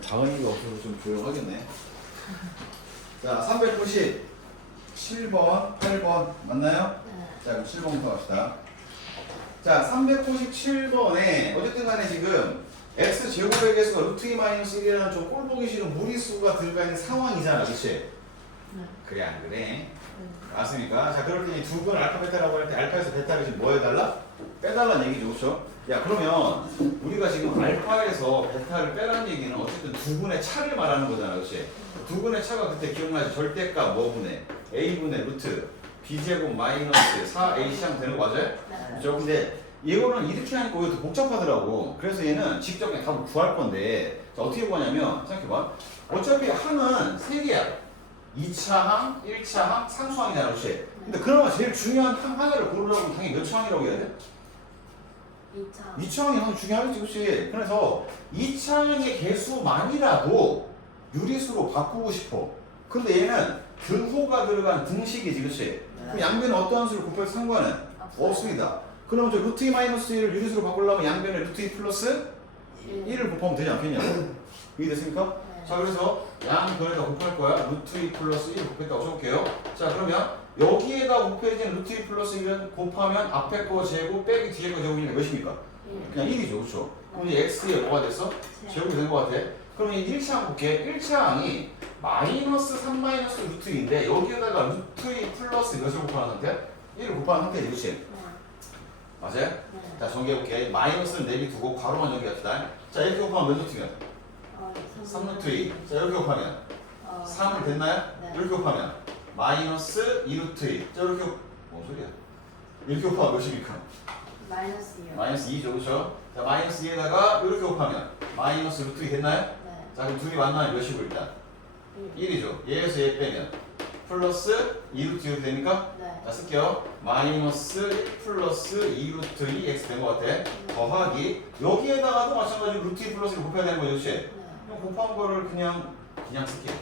오늘 다은이가 없어서 좀 조용하겠네. 자, 397번, 8번 맞나요? 자, 그럼 7번부터 갑시다. 자, 397번에 어쨌든 간에 지금 x제곱의 개수가 루트 2 마이너스 1이라는 좀 꼴보기 싫은 무리수가 들어가 있는 상황이잖아, 그치? 그래 안 그래? 맞습니까? 자, 그럴 때 두 번 알파 베타라고 할 때 알파에서 베타를 지금 뭐 해달라? 빼달라는 얘기죠, 그렇죠? 야, 그러면 우리가 지금 알파에서 베타를 빼라는 얘기는 어쨌든 두 분의 차를 말하는 거잖아, 그렇지? 두 분의 차가 그때 기억나지? 절대값 뭐분의 a분의 루트 b제곱 마이너스 4ac 하면 되는 거 맞아요? 그렇죠? 근데 이거는 이렇게 하니까 오히려 더 복잡하더라고. 그래서 얘는 직접 그냥 답을 구할 건데, 자, 어떻게 구하냐면 생각해봐. 어차피 항은 세 개야. 2차항, 1차항, 상수항이잖아, 그렇지? 근데 그나마 제일 중요한 항 하나를 고르라고 당연히 몇 차항이라고 해야 돼? 2차항이 항상 중요하겠지, 그렇지? 그래서 2차항의 개수만이라도 유리수로 바꾸고 싶어. 근데 얘는 등호가 들어간 등식이지, 그렇지? 그럼 양변에 어떠한 수를 곱해서 상관은 없습니다. 그러면 저 루트 2 마이너스 1을 유리수로 바꾸려면 양변에 루트 2 플러스 1을 곱하면 되지 않겠냐고. 이해됐습니까? 자, 그래서 양변에다 곱할 거야. 루트 2 플러스 1 곱했다고 적을게요. 자, 그러면 여기에다 곱해진 루트 2 플러스 1은 곱하면 앞에 거 제곱 빼기 뒤에 거 제곱이니까 몇입니까? 그냥 1이죠, 그렇죠? 그럼 이제 x에 뭐가 됐어? 제곱이 된 거 같아. 그럼 이 1차항 볼게. 1차항이 마이너스 3 마이너스 루트 2인데 여기에다가 루트 2 플러스 몇을 곱하는 상태야? 1을 곱하는 상태지, 그렇지? 맞아요? 자, 정리해볼게. 마이너스는 내비 두고 괄호만 정리합시다. 자, 이렇게 곱하면 몇 루트면? 3루트 2. 자, 이렇게 곱하면 3은 됐나요? 이렇게 곱하면 마이너스 2루트 2. 자, 이렇게 뭔 소리야? 이렇게 곱하면 몇입니까? 마이너스 2요. 마이너스 2죠, 그렇죠? 자, 마이너스 2에다가 이렇게 곱하면 마이너스 루트 2 됐나요? 자, 그럼 둘이 만나면 몇이고 일단? 1이죠. 얘에서 얘 빼면 플러스 2루트 2 되니까? 자, 쓸게요. 마이너스 1 플러스 2루트 2 x 된 것 같아. 더하기 여기에다가도 마찬가지로 루트 2 플러스 1 곱해야 되는 거죠, 그렇지? 그럼 곱한 거를 그냥 쓸게요.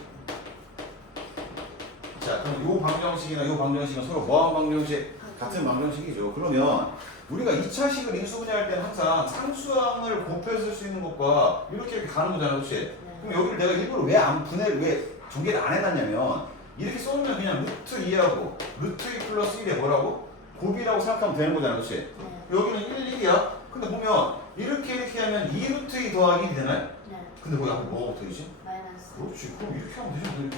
자, 그럼 요 방정식이나 요 방정식은 서로 뭐한 방정식? 같은 방정식이죠. 그러면 우리가 2차식을 인수분해할 때는 항상 상수항을 곱해서 쓸 수 있는 것과 이렇게 가는 거잖아, 그렇지? 그럼 여기를 내가 일부러 왜 전개를 안 해놨냐면 이렇게 써놓으면 그냥 루트 2하고 루트 2 플러스 1에 뭐라고? 곱이라고 생각하면 되는 거잖아, 그렇지? 여기는 1, 1이야. 근데 보면 이렇게 하면 2 루트 2 더하기 1이 되나요? 근데 거기 앞에 뭐가 붙어있지? 마이너스. 그렇지. 그럼 이렇게 하면 되죠, 이렇게.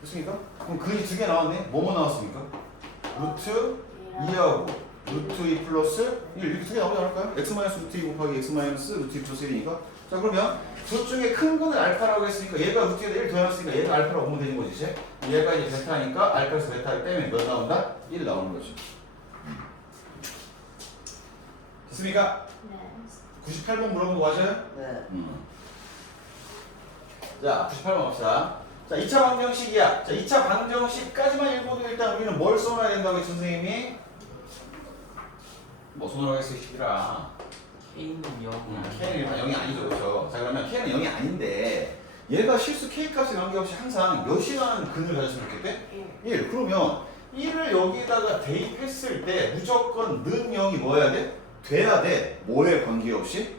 됐습니까? 그럼 근이 두 개 나왔네? 뭐뭐 나왔습니까? 루트 2하고 루트 2 플러스 1 이렇게 두 개 나오지 않을까요? x 마이너스 루트 2 곱하기 x 마이너스 루트 2 플러스 1이니까. 자, 그러면 저쪽에 큰 거는 알파라고 했으니까 얘가 루트 2에다 1 더해놨으니까 얘가 알파라고 보면 되는 거지, 이제. 얘가 이제 베타니까 알파에서 베타를 빼면 몇 나온다? 1 나오는 거지. 됐습니까? 98번 물어본 거 맞아요? 네. 자, 98번 갑시다. 자, 2차 방정식이야. 자, 2차 방정식까지만 읽어도 일단 우리는 뭘 써놔야 된다고 했지, 선생님이? 뭐 써놓으라고 했어, 이 새끼라. K는 0이 K는 0이 아니죠, 그렇죠? 자, 그러면 K는 0이 아닌데 얘가 실수 K 값에 관계없이 항상 몇이라는 근을 가졌으면 좋겠대? 1. 그러면 1을 여기다가 대입했을 때 무조건 는 0이 뭐 해야 돼? 돼야 돼. 뭐에 관계없이?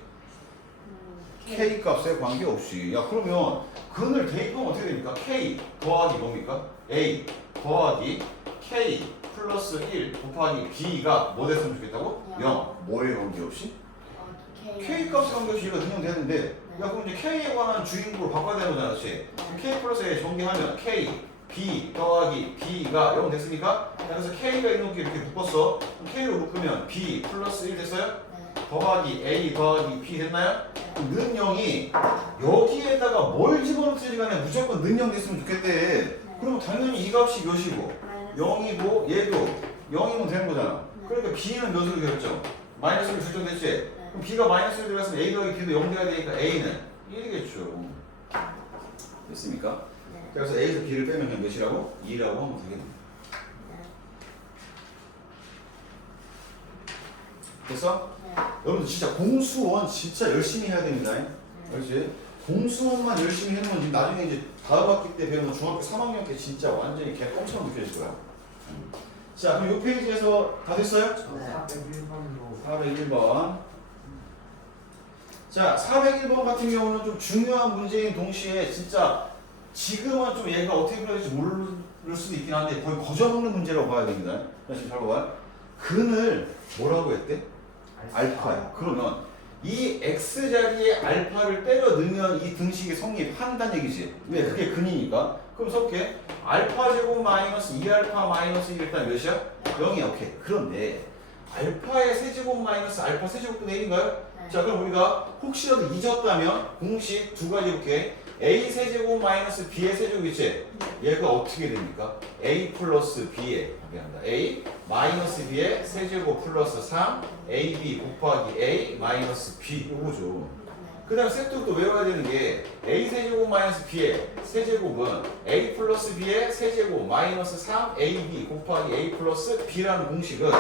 K 값에 관계없이. 야, 그러면 근을 대입하면 어떻게 됩니까? K 더하기 뭡니까? A 더하기 K 플러스 1 곱하기 B가 뭐 됐으면 좋겠다고? 0. 뭐에 관계없이? K 값에 관계없이 얘가 능용되는데 야, 그럼 이제 K에 관한 주인공으로 바꿔야 되는 거잖아, 그렇지? K 플러스에 전개하면 K, B 더하기 B가 0 됐습니까? 그래서 K가 있는 게 이렇게 묶었어. 그럼 K로 묶으면 B 플러스 1 됐어요? 더하기 A 더하기 B 됐나요? 는 0이 여기에다가 뭘 집어넣든지 간에 무조건 는 0 됐으면 좋겠대. 그러면 당연히 이 값이 몇이고 0이고 얘도 0이면 되는 거잖아. 그러니까 B는 몇으로 되었죠? 마이너스로 결정됐지? 그럼 B가 마이너스로 들어갔으면 A 더하기 B도 0 돼야 되니까 A는 1이겠죠. 됐습니까? 그래서 A에서 B를 빼면 그냥 몇이라고? 2라고 하면 되겠네. 됐어? 여러분들 진짜 공수원 진짜 열심히 해야 됩니다. 알지? 공수원만 열심히 해놓으면 지금 나중에 이제 다음 학기 때 배우는 중학교 3학년 때 진짜 완전히 개껌처럼 느껴질 거야. 자, 그럼 이 페이지에서 다 됐어요? 네. 401번. 자, 401번 같은 경우는 좀 중요한 문제인 동시에 진짜 지금은 좀 얘가 어떻게 그려질지 모를 수도 있긴 한데 거의 거저먹는 문제라고 봐야 됩니다. 지금 잘 봐봐요. 근을 뭐라고 했대? 알파야. 그러면 이 x자리에 알파를 때려 넣으면 이 등식이 성립한다는 얘기지. 왜? 그게 근이니까. 그럼 써볼게. 알파 제곱 마이너스 2알파 마이너스 1 일단 몇이야? 0이야. 오케이. 그런데 알파의 세제곱 마이너스 알파 세제곱분의 1인가요? 네. 자, 그럼 우리가 혹시라도 잊었다면 공식 두 가지 이렇게 a 세제곱 마이너스 b의 세제곱이지. 얘가 어떻게 됩니까? a 플러스 b의 미안합니다. a 마이너스 b의 세제곱 플러스 3 ab 곱하기 a 마이너스 b 이거죠. 그 다음에 세트로 또 외워야 되는 게 a 세제곱 마이너스 b의 세제곱은 a 플러스 b의 세제곱 마이너스 3ab 곱하기 a 플러스 b라는 공식은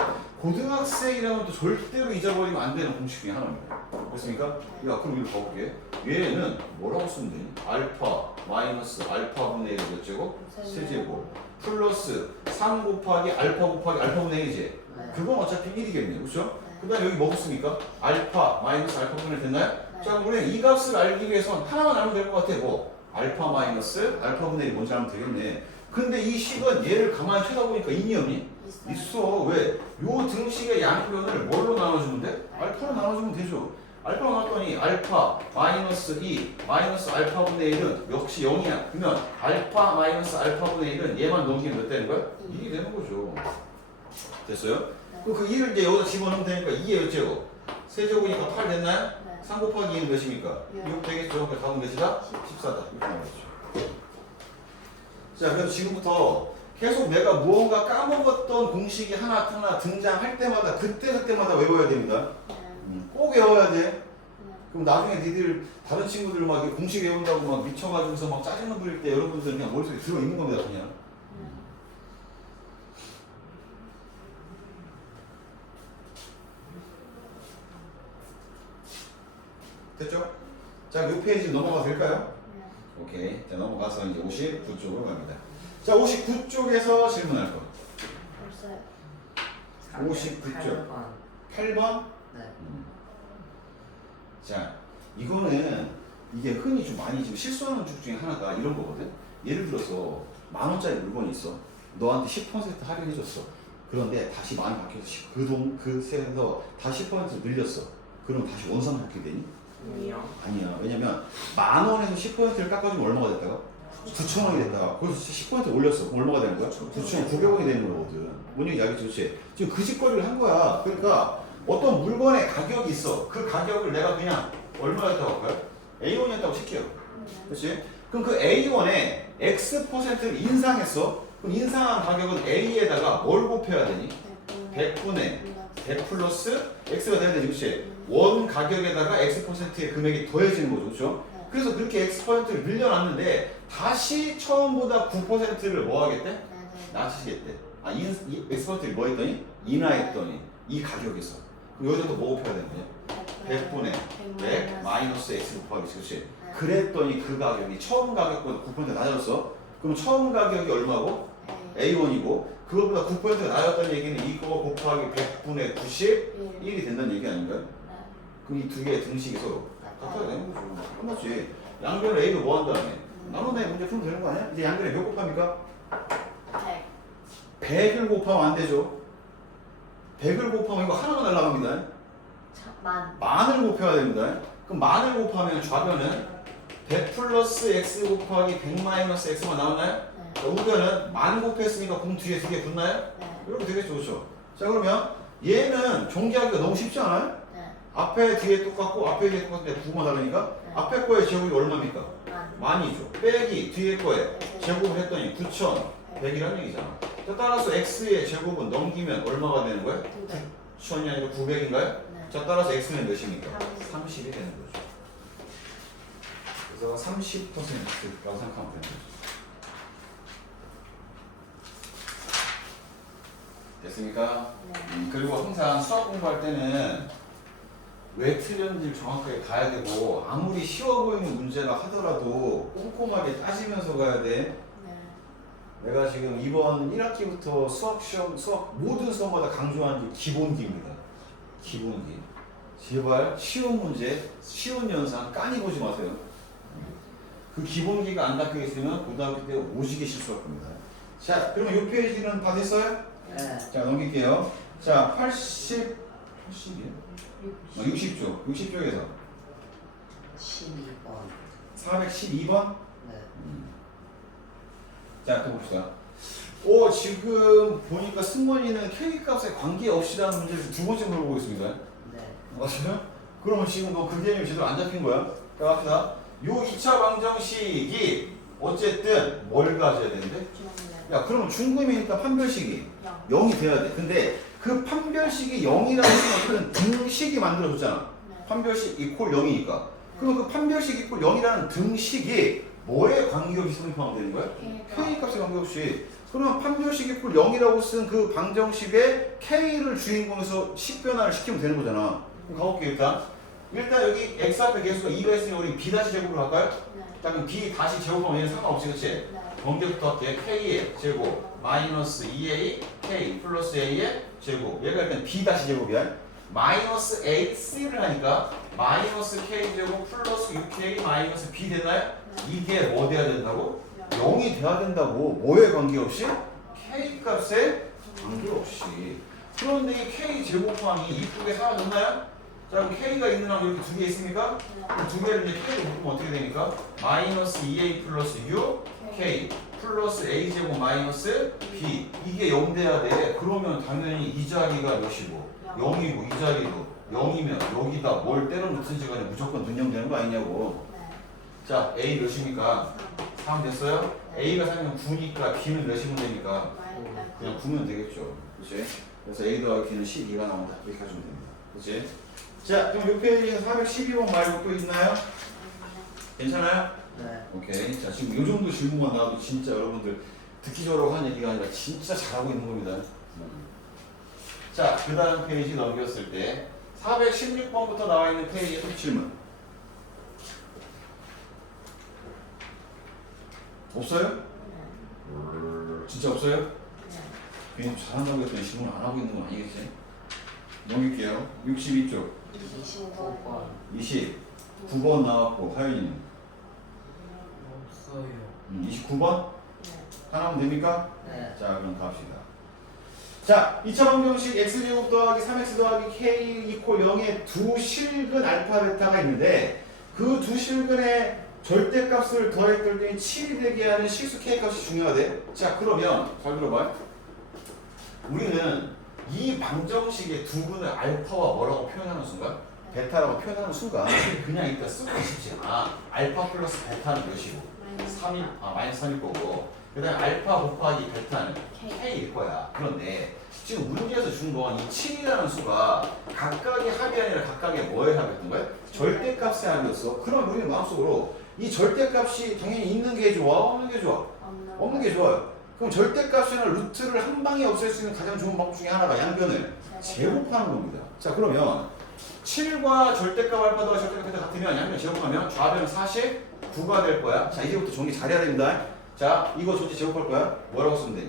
고등학생이라면 또 절대로 잊어버리면 안 되는 공식 중에 하나입니다. 됐습니까? 야, 그럼 이거 봐볼게. 얘는 뭐라고 쓰면 되니? 알파 마이너스 알파분의 1 몇 제곱? 세제곱 플러스 3 곱하기 알파분의 1이지? 네. 그건 어차피 1이겠네요. 그렇죠? 네. 그 다음에 여기 뭐 붙습니까? 알파 마이너스 알파분의 1 됐나요? 네. 자, 그럼 우리는 이 값을 알기 위해선 하나만 알면 될 것 같아. 뭐? 알파 마이너스 알파분의 1 뭔지 알면 되겠네. 근데 이 식은 얘를 가만히 쳐다보니까 있니 없니? 있어. 왜? 요 등식의 양변을 뭘로 나눠주면 돼? 알파로 나눠주면 되죠. 알파로 나눴더니 알파 마이너스 2 마이너스 알파분의 1은 역시 0이야. 그러면 알파 마이너스 알파분의 1은 얘만 넘기면 몇 되는 거야? 2이 되는 거죠. 됐어요? 그럼 그 2를 이제 여기다 집어넣으면 되니까 2의 몇 제곱? 세제곱이니까 8 됐나요? 네. 3 곱하기 2는 몇입니까? 6. 6 되겠죠? 그러니까 답은 몇이다? 14다. 이렇게 나오겠죠. 자, 그래서 지금부터 계속 내가 무언가 까먹었던 공식이 하나 등장할 때마다 그때마다 외워야 됩니다. 꼭 외워야 돼. 그럼 나중에 니들 다른 친구들 막 이렇게 공식 외운다고 막 미쳐가지고서 막 짜증을 부릴 때 여러분들은 그냥 머릿속에 들어있는 겁니다. 그냥. 됐죠? 자, 이 페이지 넘어가도 될까요? 오케이. 자, 넘어가서 이제 59쪽으로 갑니다. 자, 59쪽에서 질문할 거. 벌써요. 59쪽. 8번? 네. 자, 이거는 이게 흔히 좀 많이 지금 실수하는 쪽 중에 하나가 이런 거거든. 예를 들어서 10,000원짜리 물건이 있어. 너한테 10% 할인해줬어. 그런데 다시 많이 바뀌어서 그 세에서 다 10% 늘렸어. 그럼 다시 원상복귀 되니? 아니요. 아니야. 왜냐면 10,000원에서 10%를 깎아주면 얼마가 됐다가? 9,000원이 됐다가 거기서 10% 올렸어. 그럼 얼마가 되는 거야? 9,900원이 되는 거거든. 뭔 얘기인지 알겠지? 지금 그 짓거리를 한 거야. 그러니까 어떤 물건의 가격이 있어. 그 가격을 내가 그냥 얼마였다고 할까요? A1이었다고 칠게요. 그렇지? 그럼 그 A1에 X%를 인상했어. 그럼 인상한 가격은 A에다가 뭘 곱해야 되니? 100분의 100 플러스 X가 돼야 되지. 그렇지? 원 가격에다가 X%의 금액이 더해지는 거죠. 그렇죠? 그래서 그렇게 X%를 늘려놨는데 다시 처음보다 9%를 뭐 하겠대? 낮추시겠대. 아, X%를 뭐 했더니? 인하했더니 이 가격에서. 그럼 여기서 뭐 곱해야 되는 거냐? 100분의 100 마이너스 X 곱하기 그렇지? 그랬더니 그 가격이 처음 가격보다 9% 낮아졌어. 그럼 처음 가격이 얼마고? A1이고 그거보다 9%가 낮았다는 얘기는 이거 곱하기 100분의 91이 된다는 얘기 아닌가요? 그럼 이 두 개의 등식이 서로 같아야 되는 거죠. 끝났지. 양변을 A로 뭐 한 다음에 나눠내 문제 풀면 되는 거 아니야? 이제 양변에 몇 곱합니까? 100을 곱하면 안 되죠. 100을 곱하면 이거 하나만 날라갑니다. 만을 곱해야 됩니다. 그럼 만을 곱하면 좌변은 100 플러스 x 곱하기 100 마이너스 x만 나오나요? 자, 우변은 만 곱했으니까 공 뒤에 두 개 붙나요? 이렇게 되겠죠. 그렇죠? 자, 그러면 얘는 종기하기가 너무 쉽지 않아요? 앞에 뒤에 똑같고 앞에 뒤에 똑같은데 부호가 다르니까 앞에 거의 제곱이 얼마입니까? 만이죠. 빼기 뒤에 거에 제곱을 했더니 9,100이라는 얘기잖아. 자, 따라서 x의 제곱은 넘기면 얼마가 되는 거예요? 9,000이 아니라 900인가요? 자, 따라서 x는 몇입니까? 30이 되는 거죠. 그래서 30%라고 생각하면 되는 거죠. 됐습니까? 그리고 항상 수학 공부할 때는 왜 틀렸는지 정확하게 가야 되고 아무리 쉬워 보이는 문제라 하더라도 꼼꼼하게 따지면서 가야 돼. 내가 지금 이번 1학기부터 수학 모든 수업마다 강조하는 게 기본기입니다. 기본기. 제발 쉬운 문제, 쉬운 연산 까니 보지 마세요. 그 기본기가 안 닦여 있으면 고등학교 때 오지게 실수할 겁니다. 자, 그러면 이 페이지는 다 됐어요? 네. 자, 넘길게요. 자, 80이요? 60쪽. 60쪽에서 12번. 412번. 네. 자, 또 봅시다. 오, 지금 보니까 승원이는 K값에 관계없이라는 문제를 두 번째 물어보고 있습니다. 네. 맞아요? 그러면 지금 너 그 개념이 제대로 안 잡힌 거야? 자, 갑시다. 요 2차 방정식이 어쨌든 뭘 가져야 되는데? 야, 그러면 중금이니까 판별식이 0이 돼야 돼. 근데 그 판별식이 0이라고 하면 어쨌든 등식이 만들어졌잖아. 판별식 이퀄 0이니까. 그럼 그 판별식 이퀄 0이라는 등식이 뭐에 관계없이 성립하면 되는 거야? K 값에 관계없이. 그러면 판별식 이퀄 0이라고 쓴 그 방정식에 K를 주인공에서 식 변화를 시키면 되는 거잖아. 그럼 가볼게요, 일단. 일단 여기 X 앞에 개수가 2가 있으니 우리 B 다시 제곱으로 할까요? 자, 그럼 B 다시 제곱하면 얘는 상관없지, 그치? 번개부터 할게. K의 제곱 마이너스 2A K 플러스 A의 제곱. 얘가 일단 B 다시 제곱이야. 마이너스 AC를 하니까 마이너스 K 제곱 플러스 6K 마이너스 B 됐나요? 이게 뭐 돼야 된다고? 0이 돼야 된다고. 뭐에 관계없이? K 값에 관계없이. 그런데 이 K 제곱함이 이쁘게 사라졌나요? 자, 그럼 K가 있는 항 이렇게 두 개 있습니까? 그럼 두 개를 이제 K로 묶으면 어떻게 되니까? 마이너스 2A 플러스 6K 플러스 A 제곱 마이너스 B. 이게 0 돼야 돼. 그러면 당연히 이 자리가 몇이고 0이고 이 자리도 0이면 여기다 뭘 때려 넣든지 간에 무조건 능령되는 거 아니냐고. 자, A 몇입니까? 3 됐어요? A가 3이면 9니까 B는 몇이면 되니까? 그냥 9면 되겠죠. 그치? 그래서 A 더하기 B는 12가 나온다. 이렇게 하시면 됩니다. 그치? 자, 그럼 이 페이지에 412번 말고 또 있나요? 괜찮아요? 네. 오케이. 자, 지금 이 정도 질문만 나와도 진짜 여러분들 듣기 좋으라고 하는 얘기가 아니라 진짜 잘하고 있는 겁니다. 자, 그 다음 페이지 넘겼을 때 416번부터 나와 있는 페이지의 또 질문. 없어요? 진짜 없어요? 괜히 잘한다고 했더니 질문 안 하고 있는 건 아니겠지? 넘길게요. 62쪽. 25번. 29번 나왔고, 하윤이는? 없어요. 29번? 하나면 됩니까? 네. 자, 그럼 갑시다. 자, 2차 방정식 x제곱 더하기 3x 더하기 k 이퀄 0의 두 실근 알파 베타가 있는데 그 두 실근의 절대값을 더했더니 7이 되게 하는 실수 k 값이 중요하대. 자, 그러면 잘 들어봐요. 우리는 이 방정식의 두 근을 알파와 뭐라고 표현하는 순간? 베타라고 표현하는 순간 그냥 일단 쓰고 싶지 않아. 알파 플러스 베타는 몇이고? 3이, 마이너스 3일 거고 그 다음에 알파 곱하기 베타는 K일 거야. 그런데 지금 문제에서 준 건 이 7이라는 수가 각각의 합이 아니라 각각의 뭐의 합이었던 거야? 절대값의 합이었어. 그럼 우리는 마음속으로 이 절대값이 당연히 있는 게 좋아? 없는 게 좋아? 없는 게 좋아요. 그럼 절대값이나 루트를 한 방에 없앨 수 있는 가장 좋은 방법 중에 하나가 양변을 제곱하는 겁니다. 자, 그러면 7과 절대값 알파도와 절대값 베타 같으면 양변 제곱하면 좌변 49가 될 거야. 자, 이제부터 정리 잘해야 됩니다. 자, 이거 전체 제곱할 거야. 뭐라고 쓰면 돼?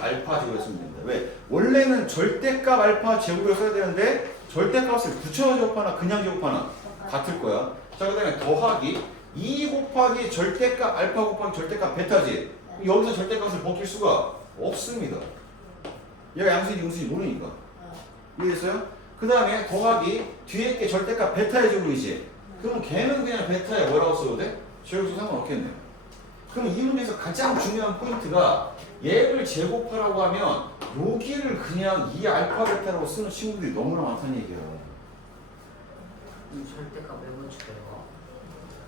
알파 제곱을 쓰면 됩니다. 왜? 원래는 절대값 알파 제곱을 써야 되는데 절대값을 붙여 제곱하나 그냥 제곱하나 같을 거야. 자, 그 다음에 더하기 2 곱하기 절대값 알파 곱하기 절대값 베타지. 여기서 절대값을 벗길 수가 없습니다. 얘가 양수인지 음수인지 모르니까. 이해됐어요? 그 다음에 더하기 뒤에 게 절대값 베타의 제곱이지. 그럼 걔는 그냥 베타에 뭐라고 써도 돼? 제곱도 상관없겠네요. 그럼 이 문제에서 가장 중요한 포인트가 얘를 제곱하라고 하면 여기를 그냥 이 알파 베타라고 쓰는 친구들이 너무나 많다는 얘기예요. 절대값 왜 붙여요?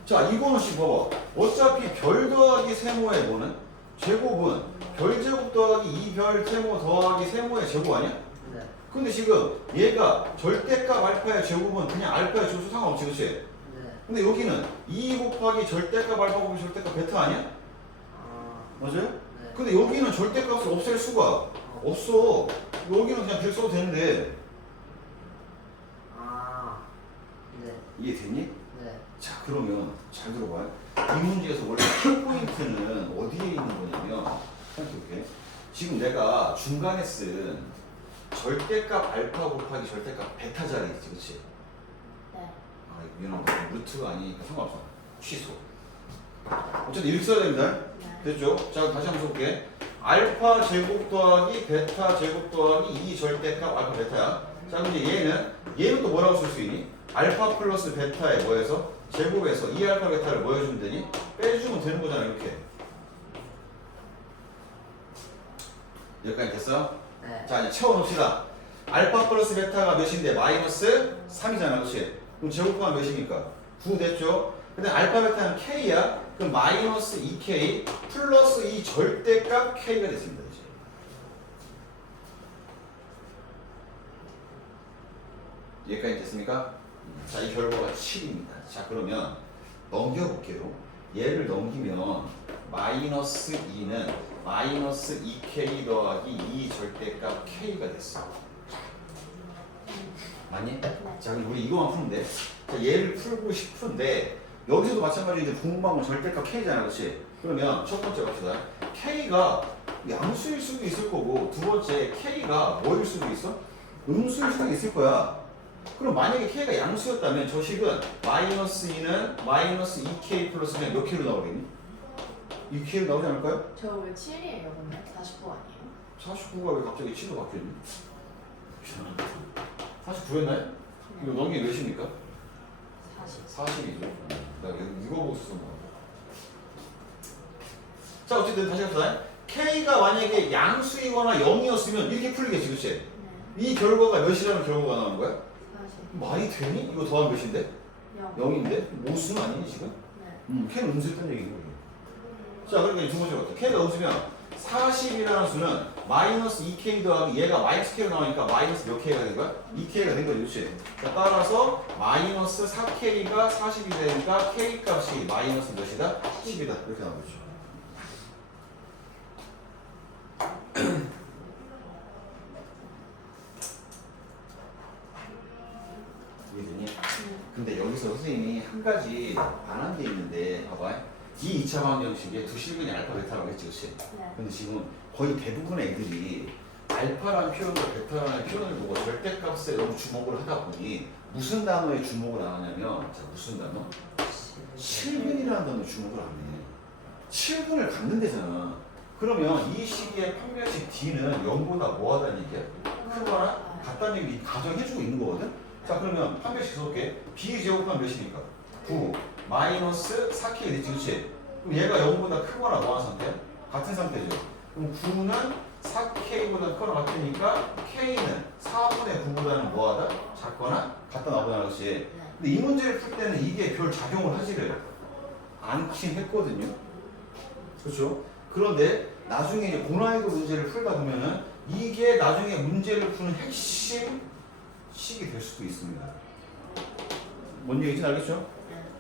자, 이거는 지금 봐봐. 어차피 별 더하기 세모의 뭐는? 제곱은 별 제곱 더하기 2별 세모 더하기 세모의 제곱 아니야? 네. 근데 지금 얘가 절대값 알파의 제곱은 그냥 알파의 제곱도 상관없지, 그치? 네. 근데 여기는 2 곱하기 절대값 알파 곱하기 절대값 베타 아니야? 맞아요? 네. 근데 여기는 절대값을 없앨 수가 없어. 여기는 그냥 별 써도 되는데. 네. 이해됐니? 네. 자, 그러면 잘 들어봐요. 이 문제에서 원래 키포인트는 어디에 있는 거냐면, 생각해볼게. 지금 내가 중간에 쓴 절대값 알파 곱하기 절대값 베타 자리 있지, 그치? 얘는 루트가 아니니까 상관없어. 취소. 어쨌든 이렇게 써야 됩니다. 됐죠? 자, 다시 한번 써볼게. 알파 제곱 더하기 베타 제곱 더하기 2 절대값 알파 베타야. 자, 근데 얘는 또 뭐라고 쓸 수 있니? 알파 플러스 베타에 뭐해서? 제곱에서 2알파 베타를 뭐 해주면 되니? 빼주면 되는 거잖아, 이렇게. 여기까지 됐어? 네. 자, 이제 채워놓읍시다. 알파 플러스 베타가 몇인데? 마이너스 3이잖아, 그렇지? 그럼 제곱하면 몇이니까? 9 됐죠? 근데 알파 베타는 K야. 그럼 마이너스 2K 플러스 이 절대값 K가 됐습니다. 이제. 여기까지 됐습니까? 자, 이 결과가 7입니다. 자, 그러면 넘겨볼게요. 얘를 넘기면 마이너스 2는 마이너스 2K 더하기 2 절대값 K가 됐어. 맞니? 자, 그럼 우리 이거만 풀면 돼. 자, 얘를 풀고 싶은데 여기서도 마찬가지로 이제 분모방은 절대값 K잖아, 그렇지? 그러면 첫 번째 갑시다. K가 양수일 수도 있을 거고, 두 번째 K가 뭐일 수도 있어? 음수일 수도 있을 거야. 그럼 만약에 K가 양수였다면 저 식은 마이너스 2는 마이너스 2K 플러스 그냥 몇 K로 나오겠니? 2K로 나오지 않을까요? 저 왜 7이에요 그러면? 49 아니에요? 49가 왜 갑자기 7로 바뀌었니? 49였나요? 이거 넘기면 몇입니까? 40 40이죠. 나 이거 보고 썼던 거. 자, 어쨌든 다시 합시다. K가 만약에 양수이거나 0이었으면 이렇게 풀리겠지, 그치? 네 이 결과가 몇이라는 결과가 나오는 거야? 40 말이 되니? 이거 더하면 몇인데? 0 0인데? 모수는 아니니 지금? 네 K는 음수였다는 얘기인 거예요. 자, 그러니까 이두 번째 것도 K가 음수면 40이라는 수는 마이너스 2K 더하기 얘가 마이너스 K로 나오니까 마이너스 몇 K가 된 거야? 2K가 된 거지, 그렇지? 자, 따라서 마이너스 4K가 40이 되니까 K 값이 마이너스 몇이다? 10이다. 이렇게 나오죠. 이해되니? 근데 여기서 선생님이 한 가지 안 한 게 있는데 봐봐. 이 2차 방정식에 두 실근이 알파 베타라고 했지, 그렇지? 네. 근데 지금 거의 대부분의 애들이 알파라는 표현을 베타라는 표현을 보고 절대값에 너무 주목을 하다 보니 무슨 단어에 주목을 안 하냐면, 자, 무슨 단어? 실근이라는 단어에 주목을 안 해. 실근을 갖는 데잖아. 그러면 이 시기의 판별식 D는 0보다 뭐하다는 얘기야? 크거나 같다는 얘기 가정해주고 있는 거거든? 자, 그러면 판별식 써볼게. B 제곱하면 몇이니까? 9 마이너스 4K 되지, 그치? 그럼 얘가 0보다 크거나 뭐하는 상태야? 같은 상태죠. 그럼 9는 4K보다 크거나 같으니까 K는 4분의 9보다는 뭐하다? 작거나 같다 나보다, 그치? 근데 이 문제를 풀 때는 이게 별 작용을 하지를 않긴 했거든요. 그렇죠? 그런데 나중에 이제 고난이도 문제를 풀다 보면은 이게 나중에 문제를 푸는 핵심 식이 될 수도 있습니다. 뭔 얘기인지 알겠죠?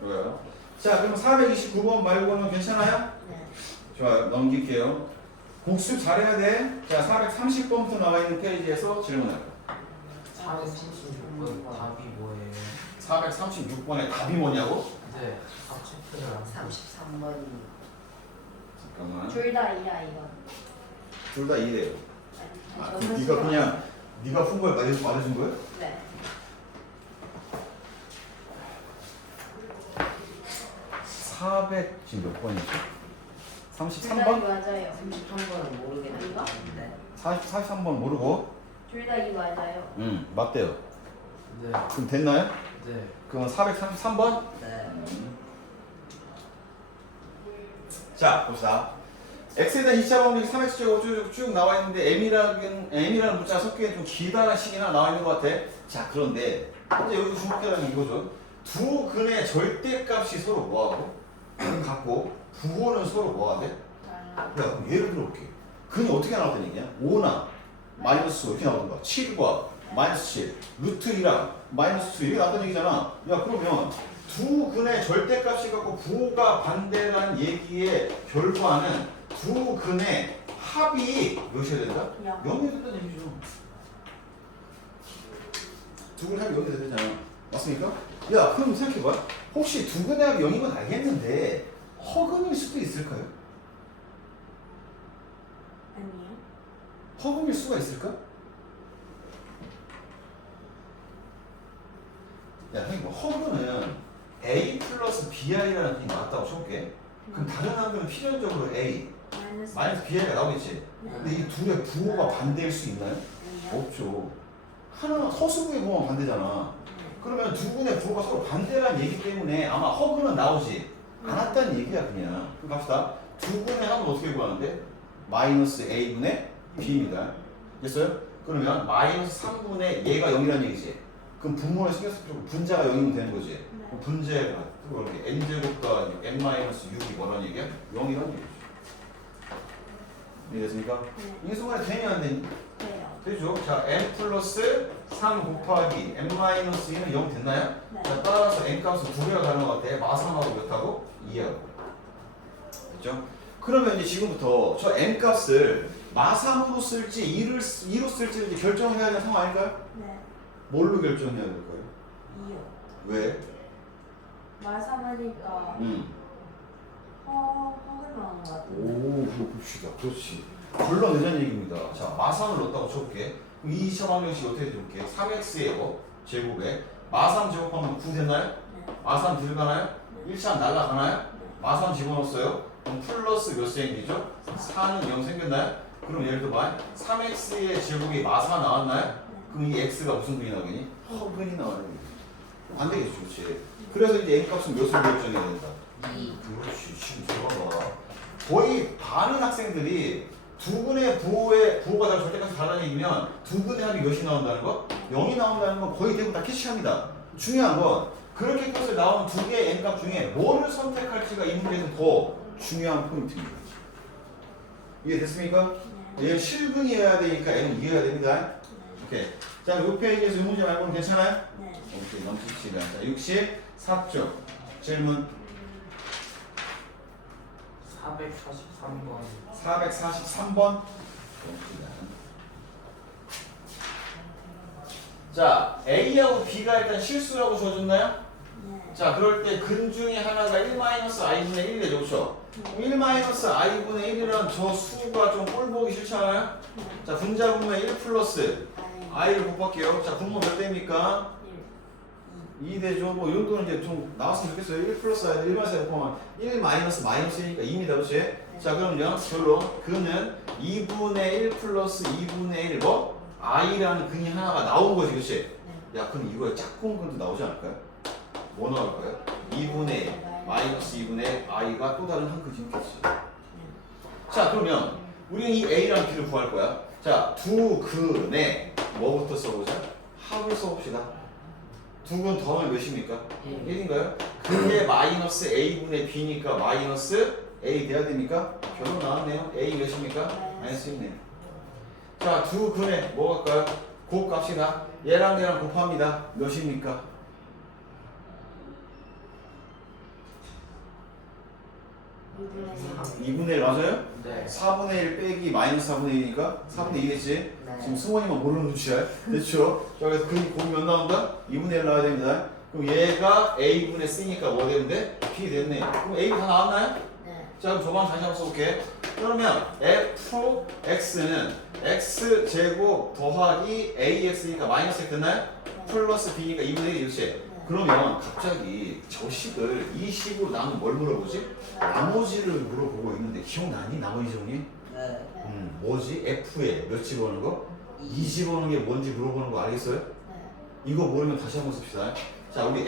좋아요. 자, 그럼 429번 말고는 괜찮아요? 네 좋아요. 넘길게요. 복습 잘해야 돼. 자, 430번부터 나와 있는 페이지에서 질문할게요. 436번 답이 뭐예요? 436번의 답이 뭐냐고? 네. 33번이 잠깐만. 둘 다 2야 이건 둘 다 2래요. 아, 저는 그럼 네가 싫어요. 그냥 네가 푼 걸 말해준 거야? 네 400 지금 몇 번이지? 둘 다 33번? 맞아요 33번은 모르겠는데. 43번 모르고? 둘 다 2 맞아요 맞대요. 네. 그럼 됐나요? 네. 그럼 433번? 네. 자, 봅시다. x에 대한 2차 방정식 3x제곱 쭉 나와 있는데 m이라는 문자가 섞여있는 좀 길다는 식이 하나 나와 있는 것 같아. 자, 그런데 이제 여기서 주목해야 하는 이거죠. 두 근의 절대값이 서로 뭐하고? 같고 부호는 서로 뭐가 돼? 야, 그럼 예를 들어볼게. 근이 어떻게 나왔다는 얘기냐? 5나 마이너스 5 이렇게 나오는 거야. 7과 마이너스 7, 루트 2랑 마이너스 2 이렇게 나왔다는 얘기잖아. 야, 그러면 두 근의 절대값이 같고 부호가 반대라는 얘기의 결과는 두 근의 합이 몇이어야 된다? 0이 된다는 얘기죠. 두 근의 합이 0이 돼야 되잖아. 맞습니까? 야, 그럼 생각해봐. 혹시 두 근의 합이 0이면 알겠는데 허근일 수도 있을까요? 아니에요 허근일 수가 있을까? 야, 선생님, 뭐 허그는 A 플러스 BI라는 뜻이 나왔다고 쳐볼게. 그럼 다른 한글은 필연적으로 A, 마이너스 BI가 나오겠지. 근데 이 둘의 부호가 반대일 수 있나요? 없죠. 하나는 허수부의 부호가 반대잖아. 그러면 두 분의 부호가 서로 반대라는 얘기 때문에 아마 허그는 나오지 않았다는 얘기야 그냥. 그럼 갑시다. 두 분의 합은 어떻게 구하는데? 마이너스 A분의 B입니다. 됐어요? 그러면 마이너스 3분의 얘가 0이라는 얘기지. 그럼 분모를 신경 쓸 필요 없고 분자가 0이면 되는 거지. 그럼 분자가 이렇게 n제곱 더하기 n-6이 뭐라는 얘기야? 0이라는 얘기죠. 이해됐습니까? 이 순간에 되니 안 되니? 되죠. 자, n 플러스 3 곱하기 n-2는 0 됐나요? 자, 따라서 n 값은 두 개가 가는 것 같아. 마삼하고 몇하고? 2하고. 그렇죠? 그러면 이제 지금부터 저 n 값을 마삼으로 쓸지 2로 쓸지 이제 결정해야 되는 상황 아닐까요? 네. 뭘로 결정해야 될까요? 2요. 왜? 말삼하니까 허글 나오는 것 같은데. 오, 그거 봅시다. 그렇지. 걸러내자는 얘기입니다. 자, 마삼을 넣었다고 쳐볼게. 그럼 2차 방정식 어떻게 해줄게? 3x의 뭐? 제곱에 마삼 제곱하면 9 됐나요? 네. 마삼 들어가나요? 1차 날라가나요? 네. 마삼 집어넣었어요. 그럼 플러스 몇 생기죠? 4는 0 생겼나요? 그럼 예를 들어 3x의 제곱이 마사 나왔나요? 그럼 이 x가 무슨 근이 나오겠니? 허근이 나와요. 안 되겠죠, 그렇지? 그래서 이제 n 값은 몇으로 결정해야 된다? 2. 그렇지, 지금 들어봐. 거의 많은 학생들이 두 분의 부호가 다 절대값이 다르다는 얘기면 두 분의 합이 몇이 나온다는 거? 0이 나온다는 건 거의 대부분 다 캐치합니다. 중요한 건 그렇게 값을 나온 두 개의 n 값 중에 뭐를 선택할지가 이 문제에서 더 중요한 포인트입니다. 이해됐습니까? 얘는 실근이어야 되니까 n은 이해해야 됩니다. 오케이. 자, 이 페이지에서 이 문제 말고는 괜찮아요? 네. 오케이, 넘치시다. 자, 64쪽 질문 443번. 443번. 자, A하고 B가 일단 실수라고 줘줬나요? 네. 자, 그럴 때 근 중에 하나가 1-i분의 1이 되죠, 그렇죠? 1-i분의 1이라는 저 수가 좀 꼴보기 싫지 않아요? 자, 분자 분모에 1 플러스 i를 곱할게요. 자, 분모 몇 대입니까? 2 되죠. 뭐 이 정도는 이제 좀 나왔으면 좋겠어요. 1 플러스 i 1 마이너스 곱하면 1 마이너스 마이너스니까 2입니다, 그렇지? 자, 그럼요. 결론 그는 2분의 1 플러스 2분의 1 뭐? i라는 근이 하나가 나온 거지, 그렇지? 야, 그럼 이거에 짝꿍 근도 나오지 않을까요? 뭐 나올까요? 2분의 1 마이너스 2분의 1 i가 또 다른 한 근이 있겠지. 자, 그러면 우리는 이 a랑 b를 구할 거야. 자, 두 근에 뭐부터 써보자? 합을 써봅시다. 두 근 더하면 몇입니까? 1인가요? 근데 마이너스 a분의 b니까 마이너스 a 돼야 됩니까? 결론 나왔네요. a 몇입니까? 마이너스 1네요. 자, 두 근에 뭐 갈까요? 곱갑시다. 얘랑 얘랑 곱합니다. 몇입니까? 2분의 1 맞아요? 네. 4분의 1 빼기 마이너스 4분의 1이니까 4분의 2 됐지? 네. 지금 승원이만 모르는 눈치야. 됐죠? 자, 그래서 그 곱이 몇 나온다? 2분의 1 나와야 됩니다. 그럼 얘가 a분의 c니까 뭐 되는데? b 됐네. 그럼 a 다 나왔나요? 네. 자, 그럼 저만 다시 한번 써볼게. 그러면 fx는 x제곱 더하기 ax니까 마이너스 1 됐나요? 플러스 b니까 2분의 1이 그렇지? 그러면 갑자기 저 식을 이 식으로 나는 뭘 물어보지? 나머지를 물어보고 있는데 기억나니? 나머지 정리? 네. 뭐지? F에 몇 집어넣는 거? 2 집어넣는 게 뭔지 물어보는 거 알겠어요? 네. 이거 모르면 다시 한번 씁시다. 자, 우리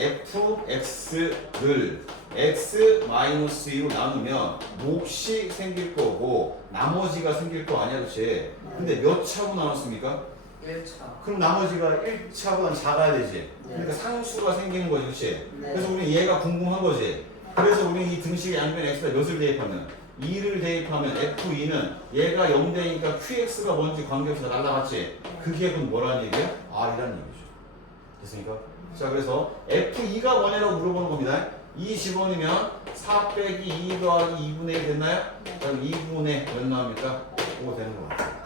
fx를 x-2로 나누면 몫이 생길 거고 나머지가 생길 거 아니야, 그치? 근데 몇 차로 나눴습니까? 1차. 그럼 나머지가 1차보다 작아야 되지. 그러니까 상수가 생기는 거지, 그치? 네. 그래서 우리 얘가 궁금한 거지. 그래서 우리 이 등식의 양변 x가 몇을 대입하면 2를 대입하면 f2는 얘가 0대니까 qx가 뭔지 관계없이 날라갔지. 그게 그럼 뭐라는 얘기야? r이라는 얘기죠. 됐습니까? 자, 그래서 f2가 뭐냐라고 물어보는 겁니다. 2 집어넣으면 4 빼기 2 더하기 2분의 1 됐나요? 그럼 2분의 몇 나옵니까? 5 되는 거 같아요.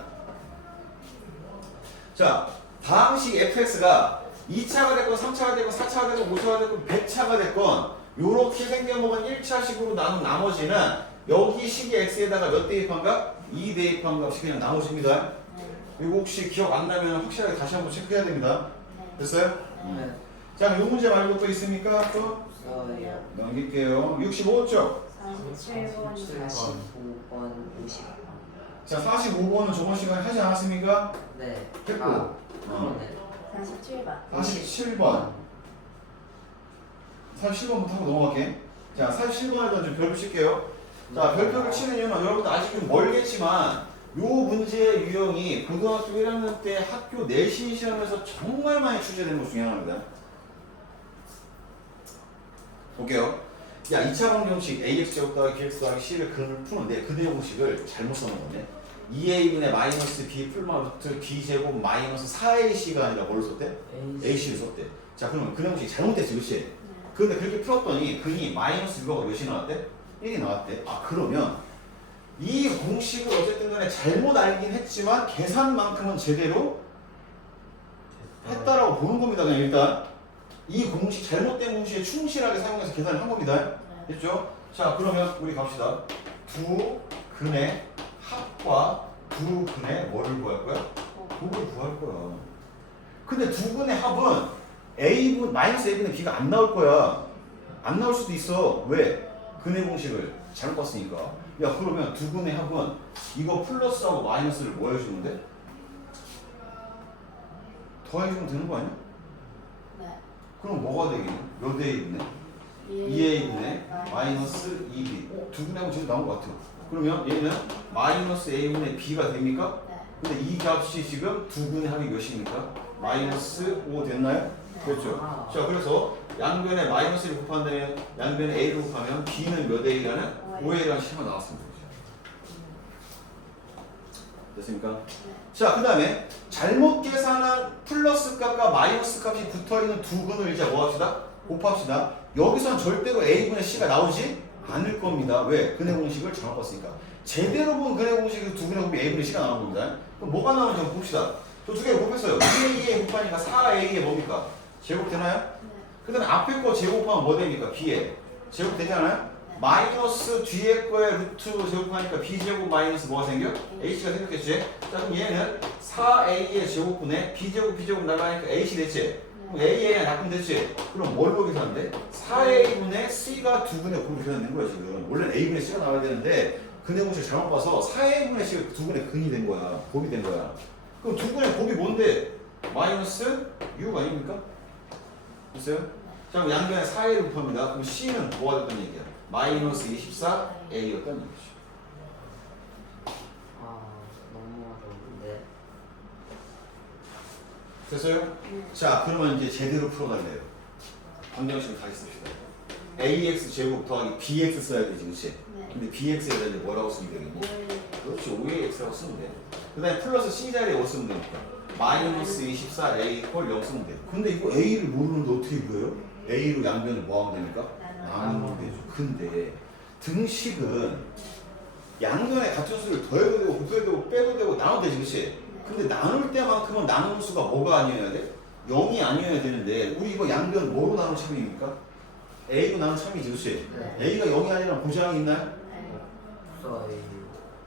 자, 다항식 fx가 2차가 됐건 3차가 됐건 4차가 됐건 5차가 됐건 100차가 됐건 요렇게 생겨먹은 1차식으로 나눈 나머지는 여기 식이 x에다가 몇 대입한가? 2 대입한 값이 그냥 나머지입니다. 이거 혹시 기억 안 나면 확실하게 다시 한번 체크해야 됩니다. 됐어요? 네. 자, 이 문제 말고 또 있습니까? 또 없어요. 넘길게요. 65쪽. 47번 45번 50. 자, 45번은 저번 시간에 하지 않았습니까? 네. 했고. 그러네. 47번 47번. 47번부터 하고 넘어갈게. 자, 47번에다 좀 별표 칠게요. 자, 별표를 치는 이유는 여러분들 아직 좀 멀겠지만 요 문제의 유형이 고등학교 1학년 때 학교 내신 시험에서 정말 많이 출제되는 것 중에 하나입니다. 볼게요. 야, 2차 방정식 ax 더하기 bx 더하기 c를 근을 푸는데 그 내용식을 잘못 써놓은 거네. 2a분의 마이너스 b 풀마 루트 b제곱 마이너스 4ac가 아니라 뭘 썼대? ac를 썼대. 자, 그러면 그 내용식이 잘못됐지, 그치? 근데 그렇게 풀었더니 근이 마이너스 6하고 몇이 나왔대? 1이 나왔대. 아, 그러면 이 공식을 어쨌든 간에 잘못 알긴 했지만 계산만큼은 제대로 했다라고 보는 겁니다. 그냥 일단 이 공식 잘못된 공식에 충실하게 사용해서 계산을 한 겁니다. 됐죠? 자, 그러면 우리 갑시다. 두 근의 합과 두 근의 뭐를 구할 거야? 곱을 구할 거야. 근데 두 근의 합은 a분 마이너스 a분의 b가 안 나올 거야. 안 나올 수도 있어. 왜? 근의 공식을 잘못 봤으니까. 야, 그러면 두 근의 합은 이거 플러스하고 마이너스를 뭐 해주면 돼? 더해주면 되는 거 아니야? 네. 그럼 뭐가 되겠니? 몇 a분의? 2a분의 마이너스 2b. 두 근의 합은 지금 나온 것 같아. 그러면 얘는 마이너스 a분의 b가 됩니까? 네. 근데 이 값이 지금 두 근의 합이 몇입니까? 마이너스 5 됐나요? 그렇죠. 자, 그래서 양변에 마이너스를 곱한다면 양변에 a를 곱하면 b는 몇 a라는 5a라는 식만 나왔습니다. 됐습니까? 자, 그 다음에 잘못 계산한 플러스 값과 마이너스 값이 붙어있는 두 근을 이제 뭐 합시다? 곱합시다. 여기선 절대로 a분의 c가 나오지 않을 겁니다. 왜? 근의 공식을 잘못 봤으니까. 제대로 본 근의 공식이 두 근의 곱이 a분의 c가 나오는 겁니다. 그럼 뭐가 나오는지 한번 봅시다. 저 두 개를 곱했어요. 2a에 곱하니까 4a에 뭡니까? 제곱 되나요? 그 다음에 앞에 거 제곱하면 뭐 됩니까? b에 제곱 되지 않아요? 마이너스 뒤에 거에 루트 제곱하니까 b제곱 마이너스 뭐가 생겨? h가 생겼겠지? 자, 그럼 얘는 4a의 제곱분에 b제곱 나가니까 h 됐지? 그럼 a에 납품 됐지? 그럼 뭘로 계산돼? 4a분의 c가 두 분의 곱으로 계산된 거야 지금. 원래는 a분의 c가 나와야 되는데 근의 공식을 잘못 봐서 4a분의 c가 두 분의 근이 된 거야. 곱이 된 거야. 그럼 두 분의 곱이 뭔데? 마이너스 6 아닙니까? 됐어요? 자, 그럼 양변에 4a를 곱합니다. 그럼 c는 뭐가 됐다는 얘기야? 마이너스 24a였다는 얘기죠. 아, 너무 어려운데. 됐어요? 자, 그러면 이제 제대로 풀어달래요. 방정식을 다시 씁시다. ax 제곱 더하기 bx 써야 되지, 그치? 근데 bx에다 이제 뭐라고 쓰면 되겠니? 그렇지, 5ax라고 쓰면 돼. 그 다음에 플러스 c 자리에 뭐 쓰면 되니까? 마이너스 24a 이퀄 0 쓰면 돼. 근데 이거 a를 모르는데 어떻게 구해요? a로 양변을 뭐 하면 됩니까? 나누면 되죠. 근데 등식은 양변에 같은 수를 더해도 되고 곱해도 되고 빼도 되고 나눠도 되지, 그치? 근데 나눌 때만큼은 나누는 수가 뭐가 아니어야 돼? 0이 아니어야 되는데 우리 이거 양변 뭐로 나눈 참입니까? a로 나눈 참이지, 그치? 네. a가 0이 아니라 보장이 있나요? 없어요.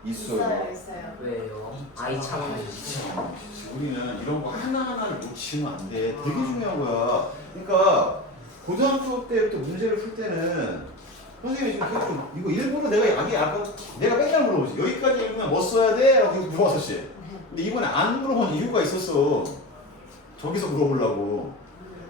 있어요. 있어요. 왜요? 아이 참을 우리는 이런 거 하나하나를 놓치면 안 돼. 되게 중요한 거야. 그러니까 고등학교 때부터 문제를 풀 때는 선생님이 지금 그거 좀 이거 일부러 내가 아까 내가 맨날 물어보지. 여기까지 읽으면 뭐 써야 돼? 라고 계속 물어봤었지. 근데 이번에 안 물어본 이유가 있었어. 저기서 물어보려고.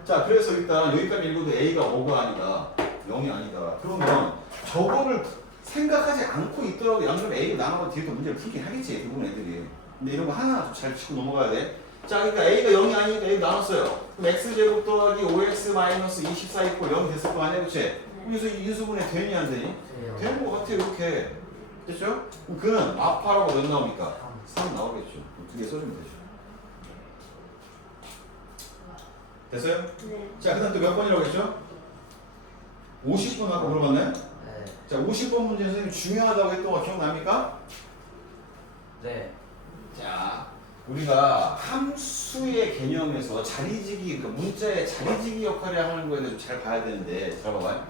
자, 그래서 일단 여기까지 읽어도 A가 5가 아니다. 0이 아니다. 그러면 저거를 생각하지 않고 있더라도 양변 A로 나눠서 뒤에 또 문제를 풀긴 하겠지. 대부분 애들이. 근데 이런 거 하나 잘 치고 넘어가야 돼. 자, 그러니까 A가 0이 아니니까 A 나눴어요. 그럼 X제곱 더하기 5X 마이너스 24 이퀄 0이 됐을 거 아니야, 그치? 그래서 인수분해 되니 안 되니? 되는 거 같아, 이렇게. 됐죠? 그럼 그는 마파라고 몇 나옵니까? 3 나오겠죠. 두 개 써주면 되죠. 됐어요? 네. 자, 그 다음 또 몇 번이라고 했죠? 50번 아까 물어봤나요? 네. 자, 50번 문제 선생님 중요하다고 했던 거 기억납니까? 네. 자, 우리가 함수의 개념에서 자리지기, 그러니까 문자의 자리지기 역할을 하는 거에 대해서 잘 봐야 되는데, 잘 봐봐요.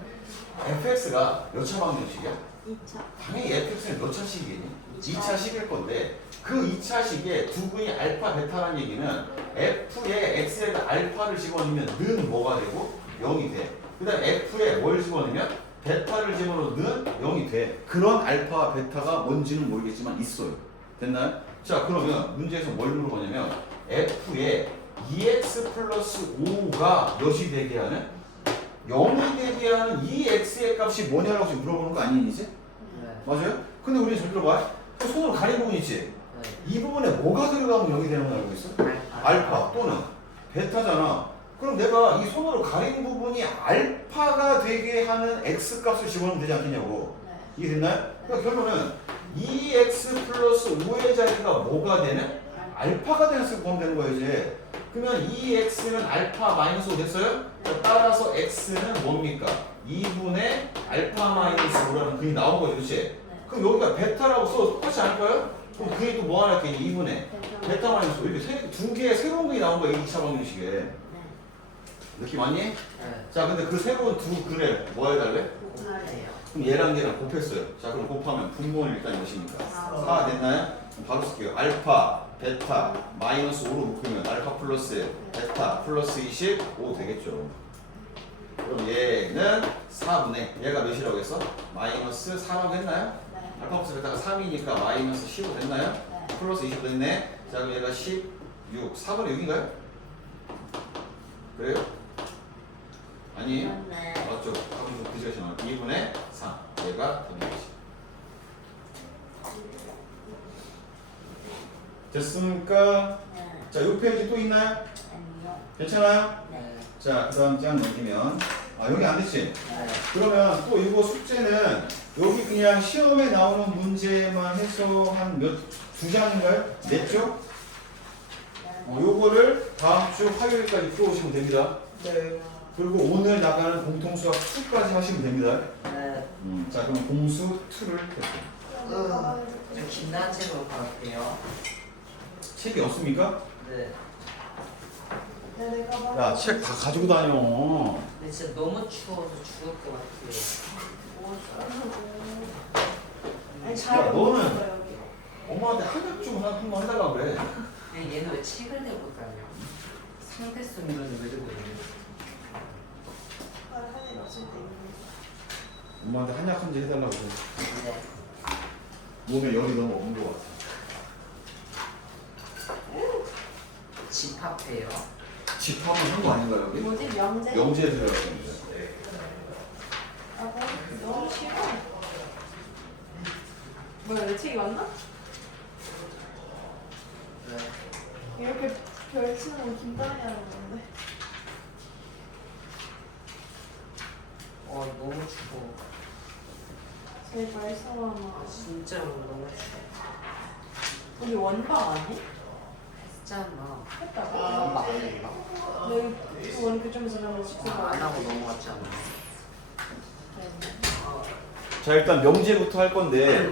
fx가 몇 차 방정식이야? 2차. 당연히 fx는 몇 차식이겠니? 이차. 2차식일 건데 그 2차식에 두근이 알파 베타라는 얘기는 f에 x에다 알파를 집어넣으면 는 뭐가 되고 0이 돼. 그 다음 f에 뭘 집어넣으면 베타를 집어넣으면 0이 돼. 그런 알파 베타가 뭔지는 모르겠지만 있어요. 됐나요? 자 그러면 문제에서 뭘 물어보냐면 f에 2x 플러스 5가 몇이 되게 하는? 0이 되게 하는 이 x의 값이 뭐냐라고 지금 물어보는 거 아니니 이제? 네. 맞아요? 근데 우리 잘 들어봐. 그 손으로 가린 부분 있지? 네. 이 부분에 뭐가 들어가면 0이 되는 거 알고 있어? 알파 또는 베타잖아. 그럼 내가 이 손으로 가린 부분이 알파가 되게 하는 x 값을 집어넣으면 되지 않겠냐고. 네. 이해됐나요? 그러니까 결론은 2x 플러스 5의 자리가 뭐가 되는? 알파가 되는 수 보면 되는 거예요 이제. 그러면 2x는 알파 마이너스 5 됐어요? 자, 따라서 x는 뭡니까? 2분의 알파 마이너스 5라는 근이 나온 거죠 그렇지? 네. 그럼 여기가 베타라고 써도 똑같지 않을까요? 그럼 그게 또 뭐 하나 할게 2분의 베타 마이너스 5 이렇게 두 개의 새로운 근이 나온 거예요 2차 방정식에. 네. 느낌 왔니? 네. 자 근데 그 새로운 두 근을 뭐 해달래? 곱하래요. 그럼 얘랑 얘랑 곱했어요. 자 그럼 곱하면 분모는 일단 몇입니까? 4 됐나요? 그럼 바로 쓸게요. 알파, 베타, 마이너스 5로 묶으면 알파 플러스 베타 플러스 25 되겠죠. 그럼 얘는 4분의 얘가 몇이라고 했어? 마이너스 4라고 했나요? 네. 알파 플러스 베타가 3이니까 마이너스 15 됐나요? 네. 플러스 25 됐네. 자 그럼 얘가 16, 4분의 6인가요? 그래요? 아니에요? 네. 맞죠? 그럼 그 시간이 나와. 2분의 3. 얘가 답이겠지. 됐습니까? 네. 자, 요 페이지 또 있나요? 아니요. 괜찮아요? 네. 자, 그 다음 장 넘기면. 아, 여기 안 됐지? 네. 그러면 또 이거 숙제는 여기 그냥 시험에 나오는 문제만 해서 한 두 장인가요? 냈죠? 요거를 다음 주 화요일까지 풀어오시면 됩니다. 네. 그리고 오늘 나가는 공통수학 2까지 하시면 됩니다. 네. 자, 그럼 공수 2를 해볼게요. 저 김나은 책으로 갈게요. 책이 없습니까? 네. 야, 책 다 가지고 다녀. 근데 진짜 너무 추워서 죽을 것 같아요. 아니 야, 잘 너는- 먹었어요, 여기. 엄마한테 한약 좀 한번 한다고 그래. 근데 얘는 왜 책을 들고 다녀? 상대성 이론을 왜 들고 다녀? 엄마한테 한약 한 제 해달라고 그래. 네. 몸에 열이 너무 없는 것 같아. 집합해요. 집합은 한 거 아닌가요, 여기? 뭐지? 명제? 영재 들어갔습니다. 아, 너무 싫어. 뭐야, 내 책이 맞나? 네. 이렇게 별 쓰는 김다미라는 건데. 너무 추워. 제일 말썽하나. 진짜로 너무 추워. 우리 원방 아니? 했잖아. 했다가. 엄마 안 했나? 너희 그 원그 좀 지나면 숙소 안 하고 넘어갔잖아. 자, 일단 명제부터 할 건데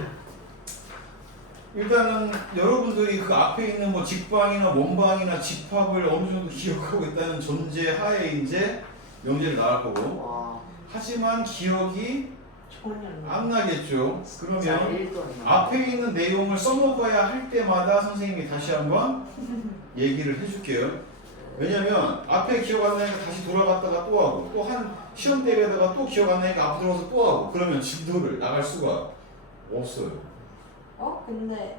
일단은 여러분들이 그 앞에 있는 뭐 직방이나 원방이나 집합을 어느 정도 기억하고 있다는 전제 하에 이제 명제를 나갈 거고 와. 하지만 기억이 전혀 안 나. 안 나겠죠. 그러면 1도 안 나. 앞에 있는 내용을 써먹어야 할 때마다 선생님이 다시 한번 얘기를 해줄게요. 왜냐면 앞에 기억 안 나니까 다시 돌아갔다가 또 하고 또 한 시험 때에다가 또 기억 안 나니까 앞으로 들어서 또 하고 그러면 진도를 나갈 수가 없어요. 근데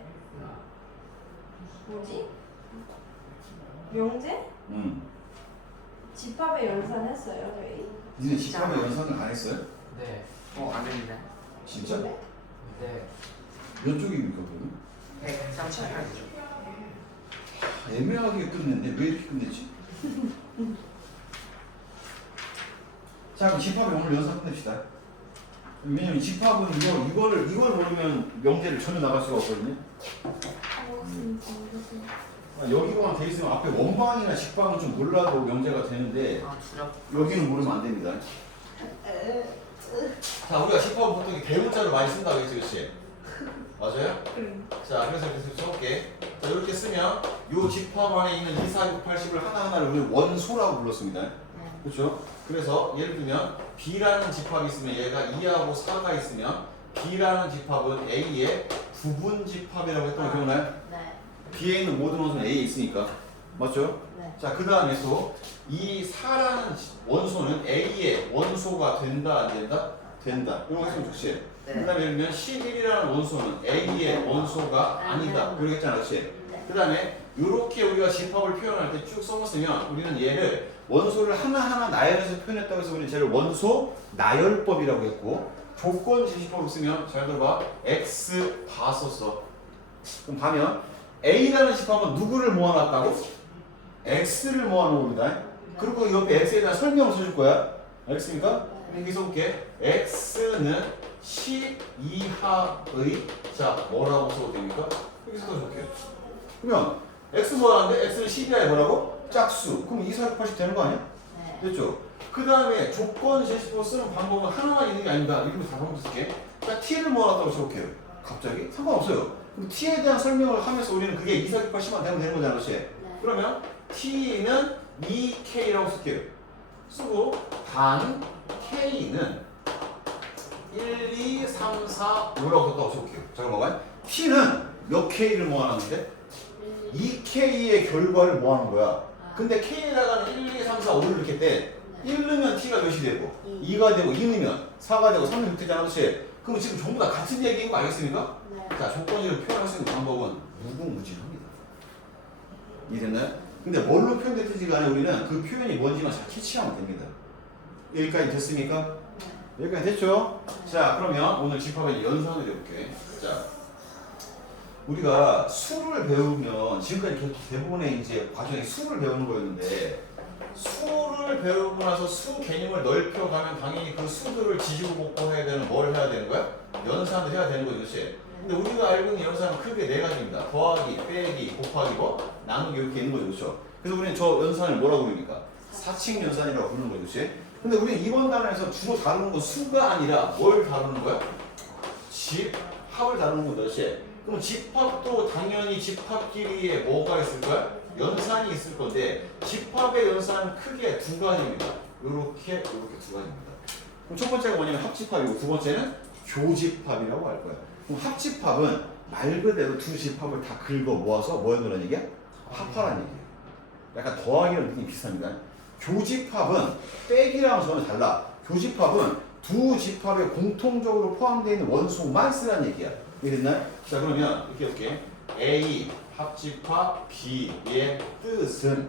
뭐지? 명제? 집합의 연산했어요 저희. 니네 집합에 연상을 안 했어요? 네. 안 했네. 진짜? 네? 네. 몇 쪽입니까 그러면? 138죠. 애매하게 끝냈네. 왜 이렇게 끝냈지? 자 그럼 집합에 오늘 연상 끝냅시다. 왜냐면 집합은 이걸 모르면 명제를 전혀 나갈 수가 없거든요. 여기만 돼 있으면 앞에 원방이나 직방은 좀 몰라도 명제가 되는데 주력. 여기는 모르면 안 됩니다. 자 우리가 집합은 보통 이렇게 대문자로 많이 쓴다고 했죠, 그렇지? 맞아요? 자 그래서 이렇게 써볼게. 자 이렇게 쓰면 이 집합 안에 있는 2, 4, 6, 80을 하나하나를 우리 원소라고 불렀습니다. 그렇죠? 그래서 예를 들면 B라는 집합이 있으면 얘가 2하고 4가 있으면 B라는 집합은 A의 부분 집합이라고 했던 거 기억나요? 네. B에 있는 모든 원소는 A에 있으니까. 맞죠? 네. 자, 그 다음에 또 이 4라는 원소는 A의 원소가 된다, 안 된다? 된다. 이런 거 했으면 좋지. 네. 그 다음에 예를 들면 11이라는 원소는 A의 원소가 아니다. 그러고 했잖아, 그렇지? 네. 그 다음에 이렇게 우리가 집합을 표현할 때 쭉 써봤으면 우리는 얘를 원소를 하나하나 나열해서 표현했다고 해서 우리는 쟤를 원소 나열법이라고 했고 조건 제시법을 쓰면 잘 들어봐. X 바 썼어. 그럼 가면 A라는 집합은 누구를 모아놨다고? X를 모아놓은 겁니다. 그리고 옆에 X에 대한 설명을 써줄 거야. 알겠습니까? 여기 써볼게. X는 10 이하의 자 뭐라고 써도 됩니까? 여기 써줄게. 그러면 X 뭐라는데 X는 10 이하의 뭐라고? 짝수. 그럼 2, 4, 80 되는 거 아니야? 네. 됐죠? 그 다음에 조건 제시법 쓰는 방법은 하나만 있는 게 아닙니다. 이름을 다 방법 쓸게. 자, T를 모아놨다고 쳐볼게요. 갑자기? 상관없어요. 그럼 T에 대한 설명을 하면서 우리는 그게 2, 4, 80만 되면 되는 거잖아, 그렇지? 네. 그러면 T는 2K라고 쓸게요. 쓰고 단 K는 1, 2, 3, 4, 5라고 썼다고 쳐볼게요. 잠깐만. T는 몇 K를 모아놨는데? 2K의 결과를 모아놓은 거야. 근데 K에다가는 1, 2, 3, 4, 5를 넣게 때 1 넣으면 T가 몇이 되고 2가 되고 2 넣으면 4가 되고 3 넣으면 6되잖아, 그렇지? 그럼 지금 전부 다 같은 얘기인 거 알겠습니까? 네. 자, 조건식을 표현할 수 있는 방법은 무궁무진합니다. 이해됐나요? 근데 뭘로 표현됐든지 간에 우리는 그 표현이 뭔지만 잘 캐치하면 됩니다. 여기까지 됐습니까? 여기까지 됐죠? 자, 그러면 오늘 집합의 연산을 해볼게. 자, 우리가 수를 배우면 지금까지 계속 대부분의 이제 과정이 수를 배우는 거였는데 수를 배우고 나서 수 개념을 넓혀가면 당연히 그 수들을 지지고 볶고 해야 되는 뭘 해야 되는 거야? 연산을 해야 되는 거지, 그렇지? 근데 우리가 알고 있는 연산은 크게 네 가지입니다. 더하기, 빼기, 곱하기, 뭐 나누기 이렇게 있는 거죠, 그렇죠? 그래서 우리는 저 연산을 뭐라고 부릅니까? 사칙 연산이라고 부르는 거죠, 그렇지? 근데 우리는 이번 단원에서 주로 다루는 건 수가 아니라 뭘 다루는 거야? 집합을 다루는 거다, 그렇지? 그럼 집합도 당연히 집합끼리에 뭐가 있을 거야? 연산이 있을 건데 집합의 연산은 크게 두 가지입니다. 요렇게 두 가지입니다. 그럼 첫 번째가 뭐냐면 합집합이고 두 번째는 교집합이라고 할 거야. 그럼 합집합은 말 그대로 두 집합을 다 긁어 모아서 뭐 해놓으라는 얘기야? 합하라는 얘기야. 약간 더하기랑 느낌이 비슷합니다. 교집합은 빼기랑 전혀 달라. 교집합은 두 집합에 공통적으로 포함되어 있는 원소만 쓰라는 얘기야. 이해됐나요? 자, 그러면 이렇게 해볼게. A 합집합 B의 뜻은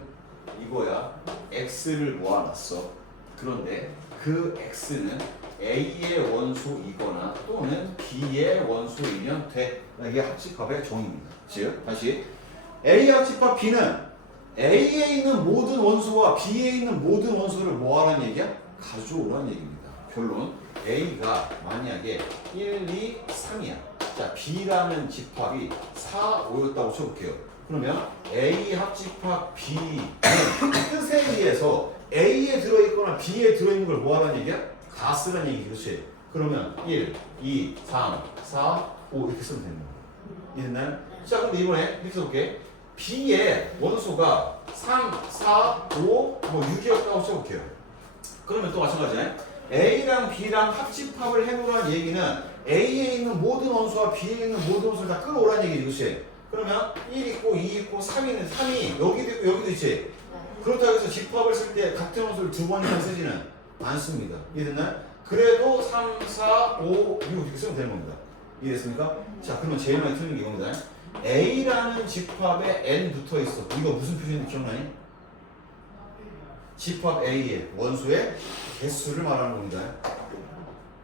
이거야. X를 모아놨어. 그런데 그 X는 A의 원소이거나 또는 B의 원소이면 돼. 이게 합집합의 정의입니다. 즉, 다시 A 합집합 B는 A에 있는 모든 원소와 B에 있는 모든 원소를 뭐하라는 얘기야? 가져오라는 얘기입니다. 결론 A가 만약에 1, 2, 3이야. 자, B라는 집합이 4, 5였다고 쳐볼게요. 그러면 A 합집합 B는 뜻에 의해서 A에 들어있거나 B에 들어있는 걸 뭐하라는 얘기야? 다 쓰라는 얘기지, 그렇지? 그러면 1, 2, 3, 4, 5 이렇게 쓰면 되는 거야. 이해됐나요? 자, 근데 이번에 이렇게 써볼게. B의 원소가 3, 4, 5, 뭐 6이었다고 쳐볼게요. 그러면 또 마찬가지네. A랑 B랑 합집합을 해보라는 얘기는 A에 있는 모든 원소와 B에 있는 모든 원소를 다 끌어오라는 얘기지, 그렇지? 그러면 1 있고 2 있고 3 있는 3이 여기도 있고 여기도 있지? 그렇다고 해서 집합을 쓸 때 같은 원소를 두 번 이상 쓰지는 않습니다. 이해됐나요? 그래도 3, 4, 5, 6 이렇게 쓰면 되는 겁니다. 이해됐습니까? 자, 그러면 제일 많이 틀린 게 이겁니다. A라는 집합에 N 붙어 있어. 이거 무슨 표시인지 기억나니? 집합 A의 원소의 개수를 말하는 겁니다.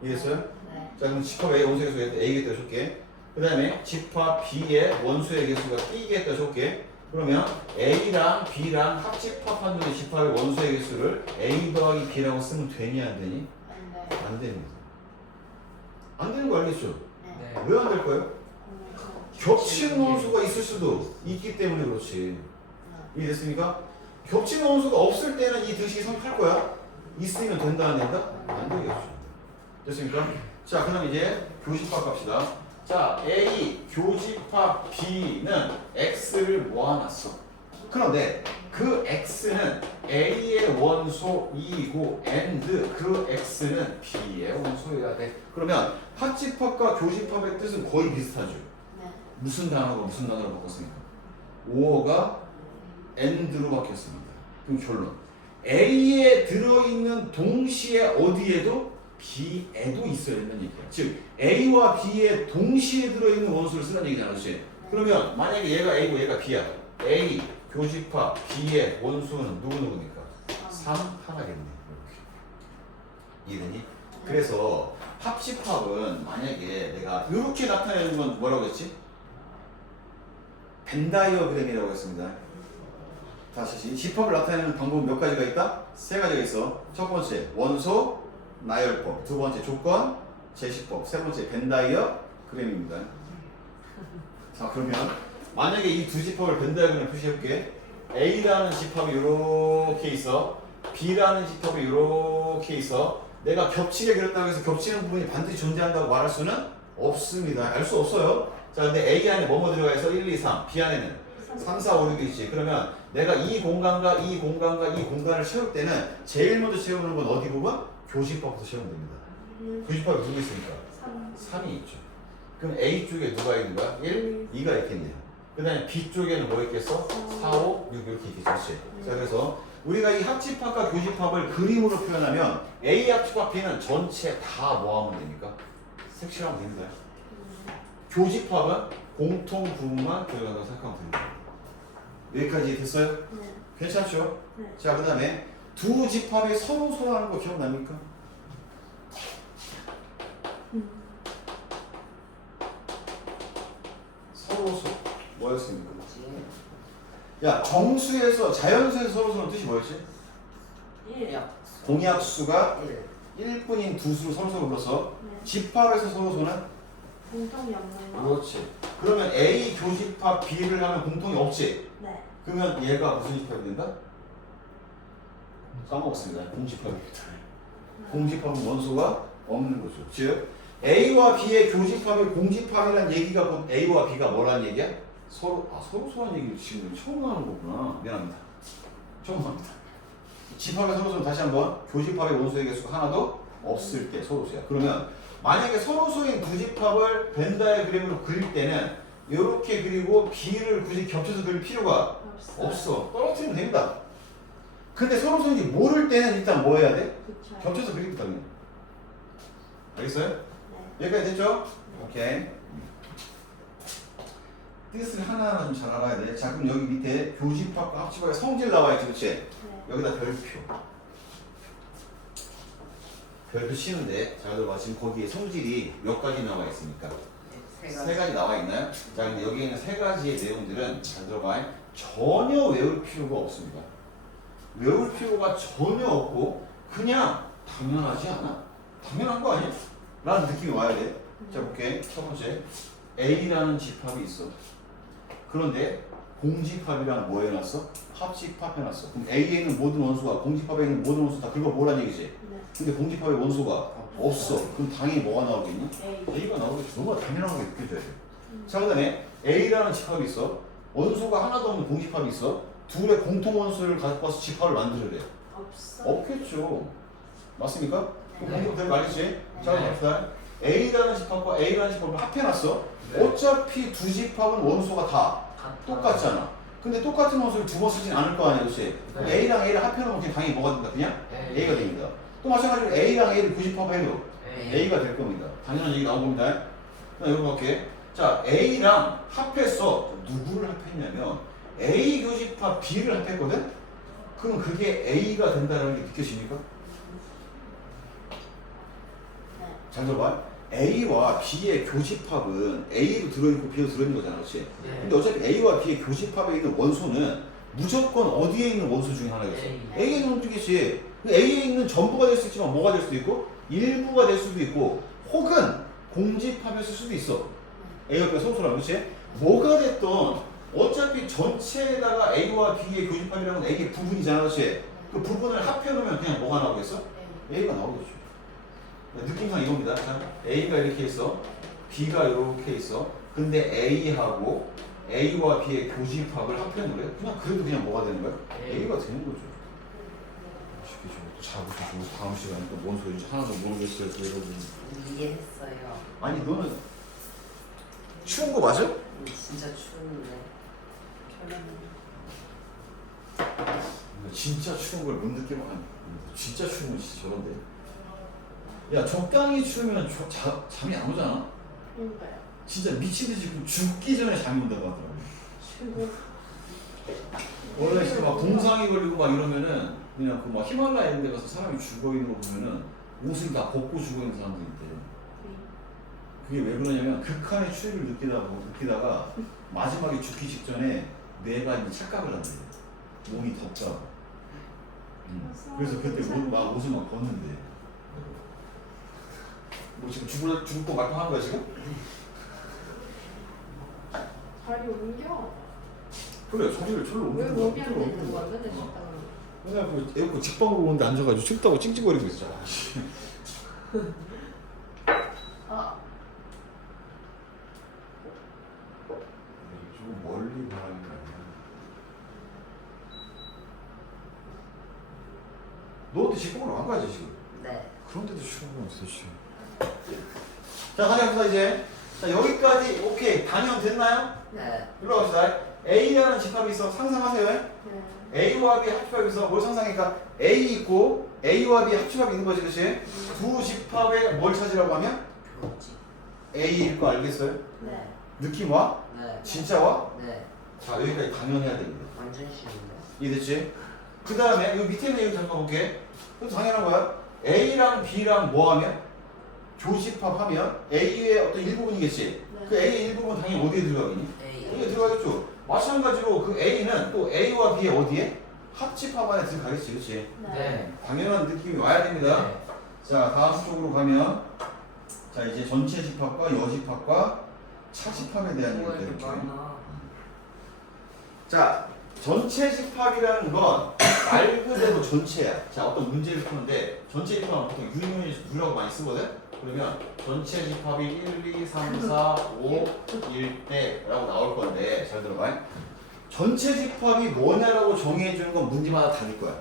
이해했어요? 네. 자, 그럼 집합 A 원소의 개수가 A겠다 해줄게. 그 다음에 집합 B의 원소의 개수가 B겠다 해줄게. 그러면 A랑 B랑 합집합하는 집합의 원소의 개수를 A 더하기 B라고 쓰면 되니 안 되니? 네. 안 됩니다. 안 되는 거 알겠죠? 네. 왜 안 될 거예요? 겹치는 원소가 있을 수도 있기 때문에 그렇지. 이해됐습니까? 겹치는 원소가 없을 때는 이 등식이 성립할 거야. 있으면 된다 안 된다? 안 되겠죠. 됐습니까? 자, 그럼 이제 교집합 갑시다. 자, A 교집합 B는 X를 모아놨어. 그런데 그 x는 a의 원소이고 and 그 x는 b의 원소여야 돼. 그러면 합집합과 교집합의 뜻은 거의 비슷하죠. 네. 무슨 단어가 무슨 단어로 바꿨습니까? 5어가 and로 바뀌었습니다. 그럼 결론. A에 들어있는 동시에 어디에도 B에도 있어야 된다는 얘기야. 즉 A와 B에 동시에 들어있는 원소를 쓰라는 얘기잖아. 그렇지? 그러면 만약에 얘가 A고 얘가 B야. A 교집합 B의 원소는 누구니까? 3 하나겠네. 이렇게. 이해되니? 그래서 합집합은 만약에 내가 이렇게 나타내는 건 뭐라고 했지? 벤 다이어그램이라고 했습니다. 다시 집합을 나타내는 방법은 몇 가지가 있다? 세 가지가 있어. 첫 번째 원소 나열법, 두 번째 조건 제시법, 세 번째 벤 다이어그램입니다. 자 그러면 만약에 이 두 집합을 벤 다이어그램 표시해볼게. A라는 집합이 이렇게 있어. B라는 집합이 이렇게 있어. 내가 겹치게 그렸다고 해서 겹치는 부분이 반드시 존재한다고 말할 수는 없습니다. 알 수 없어요. 자 근데 A 안에 뭐뭐 들어가 있어? 1, 2, 3. B 안에는 3, 4, 5, 6이 있지. 그러면 내가 이 공간과 이 공간과 이 공간을 채울 때는 제일 먼저 채우는 건 어디 부분? 교집합부터 채우면 됩니다. 교집합이 누구 있습니까? 3이 있죠. 그럼 A 쪽에 누가 있는 거야? 1, 2가 있겠네요. 그 다음에 B 쪽에는 뭐 있겠어? 4, 5, 6 이렇게 있겠지. 자 그래서 우리가 이 합집합과 교집합을 그림으로 표현하면 A 합집합 B는 전체 다 뭐하면 됩니까? 색칠하면 됩니다. 교집합은 공통 부분만 들어간다고 생각하면 됩니다. 여기까지 됐어요? 네. 괜찮죠? 네. 자 그 다음에 두 집합이 서로 소라는 거 기억납니까? 서로 소 뭐였습니까? 야 정수에서 자연수에서 서로 소는 뜻이 뭐였지? 1약 공약수가 1 1뿐인 두 수를 서로 소로 불러서 네. 집합에서 서로 소는 공통이 없는 거. 그렇지. 그러면 A 교집합 B를 하면 공통이 없지. 네. 그러면 얘가 무슨 집합이 된다? 까먹었습니다. 공집합입니다. 공집합은 원소가 없는 거죠. 즉 A와 B의 교집합이 공집합이라는 얘기가 곧 A와 B가 뭐라는 얘기야? 서로 서로 소라는 얘기를 지금 처음 하는 거구나. 미안합니다. 처음 합니다. 집합의 서로소는 다시 한번 교집합의 원소의 개수가 하나도 없을 때 서로소야. 그러면 만약에 서로소인 두 집합을 벤 다이어그램으로 그릴 때는 이렇게 그리고 B를 굳이 겹쳐서 그릴 필요가 없어. 떨어뜨리면 됩니다. 근데 서로소인지 모를 때는 일단 뭐 해야 돼? 그쵸. 겹쳐서 그리겠다. 알겠어요? 네. 여기까지 됐죠? 오케이. 뜻을 하나하나 좀 잘 알아야 돼. 자, 그럼 여기 밑에 교집합과 합집합의 성질 나와 있지, 그치? 네. 여기다 별표. 별표 치는데, 자, 들어봐. 지금 거기에 성질이 몇 가지 나와 있습니까? 세 가지 나와 있나요? 자, 근데 여기 있는 세 가지의 내용들은, 잘 들어봐. 전혀 외울 필요가 없습니다. 외울 필요가 전혀 없고, 그냥 당연하지 않아? 당연한 거 아니야? 라는 느낌이 와야 돼. 자, 볼게. 첫 번째. A라는 집합이 있어. 그런데 공집합이랑 뭐 해놨어? 합집합 해놨어. 그럼 A에 있는 모든 원소가 공집합에 있는 모든 원소 다 그거 뭐란 얘기지? 네. 근데 공집합의 원소가 없어. 그럼 당연히 뭐가 나오겠니? A. A가 나오겠지. 너무나 당연하게 느껴져야 돼. 자, 그 다음에 A라는 집합이 있어. 원소가 하나도 없는 공집합이 있어. 둘의 공통 원소를 가지고 와서 집합을 만들어야 돼. 없어. 없겠죠. 맞습니까? 네. 공통 되는 거 알겠지? 자, 네. 갑시다. A라는 집합과 A라는 집합을 합해놨어. 어차피 두 집합은 원소가 다 똑같잖아. 근데 똑같은 원소를 두 번 쓰진 않을 거 아니야, 그렇지? 그럼 네. A랑 A를 합해놓으면 그냥 당연히 뭐가 된다? 그냥 네. A가 됩니다. 또 마찬가지로 A랑 A를 교집합해도 네. A가 될 겁니다. 당연한 얘기 나온 겁니다. 자, 여러분 볼게. 자, A랑 합했어. 누구를 합했냐면 A 교집합 B를 합했거든? 그럼 그게 A가 된다는 게 느껴집니까? 네. 잘 들어봐. A와 B의 교집합은 A도 들어있고 B도 들어있는 거잖아, 그렇지? 네. 근데 어차피 A와 B의 교집합에 있는 원소는 무조건 어디에 있는 원소 중에 하나겠어? A. A에 있는 원소겠지. A에 있는 전부가 될 수 있지만 뭐가 될 수도 있고 일부가 될 수도 있고 혹은 공집합이었을 수도 있어. A와 B가 서로서로 그렇지? 뭐가 됐던 어차피 전체에다가 A와 B의 교집합이라는 건 A의 부분이잖아, 그렇지? 그 부분을 합해놓으면 그냥 뭐가 나오겠어? A가 나오겠죠. 느낌상 이겁니다. 자, A가 이렇게 있어. B가 이렇게 있어. 근데 A하고 A와 B의 교집합을 합편으로 해? 그냥 그래도 그냥 뭐가 되는 거야? 네. A가 되는 거죠. 쉽게 또 자부시고 다음 시간에 또 뭔 소리인지 하나도 모르겠어요, 또 여러분. 이해했어요. 아니 너는 추운 거 맞아? 진짜 추운데. 진짜 추운 걸 못 느끼면 안 돼. 진짜 추운 건 진짜 저런데. 야 적당히 추우면 잠이 안 오잖아? 그러니까요. 진짜 미친 듯이 죽기 전에 잠이 온다고 하더라고. 원래 진짜 막 동상이 걸리고 막 이러면은 그냥 그 막 히말라야 이런 데 가서 사람이 죽어 있는 거 보면은 옷을 다 벗고 죽어 있는 사람도 있대. 그게 왜 그러냐면 극한의 추위를 느끼다가 마지막에 죽기 직전에 뇌가 이제 착각을 한대. 몸이 덥다고. 그래서 그때 옷을 막 벗는데. 뭐 지금 죽을 거 말판한 거야 지금? 자리 옮겨. 그래 자리를 절로 왜 옮기는 거기 거야. 앉는 거야? 맨날 식당으로. 맨날 그 에어컨 직방으로 오는데 앉아가지고 춥다고 찡찡거리고 있잖아. 아, 좀 멀리 바람이 나네. 너도 직방으로 안 가지 지금? 네. 그런데도 추운 거 없어 지금. 자 가자 이제. 자 여기까지 오케이 단연 됐나요? 네. 일로 갑시다. A라는 집합이 있어. 상상하세요. 네. A와 B 합집합이 있어. 뭘 상상하니까 A 있고 A와 B 합집합이 있는 거지, 그렇지? 두 집합에 뭘 찾으라고 하면 교집. A일 거 알겠어요? 네. 느낌 와? 네. 진짜 와? 네. 자 여기까지 당연해야 됩니다. 완전 쉬운데. 이해됐지? 그 다음에 여기 밑에 있는 얘기 잠깐 볼게. 그럼 당연한 거야. A랑 B랑 뭐 하면? 교집합하면 A의 어떤 일부분이겠지? 네. 그 A의 일부분 당연히 어디에 들어가겠니? A. 여기에 들어가겠죠. 마찬가지로 그 A는 또 A와 B의 어디에? 합집합 안에 들어가겠지, 그렇지? 네. 당연한 느낌이 와야 됩니다. 네. 자, 다음 쪽으로 가면 자 이제 전체 집합과 여집합과 차집합에 대한 뭐가 얘기를 이렇게 이렇게. 많아. 자, 전체 집합이라는 건 말 그대로 전체야. 자, 어떤 문제를 푸는데 전체 집합은 보통 U라고 많이 쓰거든. 그러면 전체 집합이 1, 2, 3, 4, 5, 1대라고 나올 건데 잘 들어봐. 전체 집합이 뭐냐라고 정의해주는 건 문제마다 다를 거야.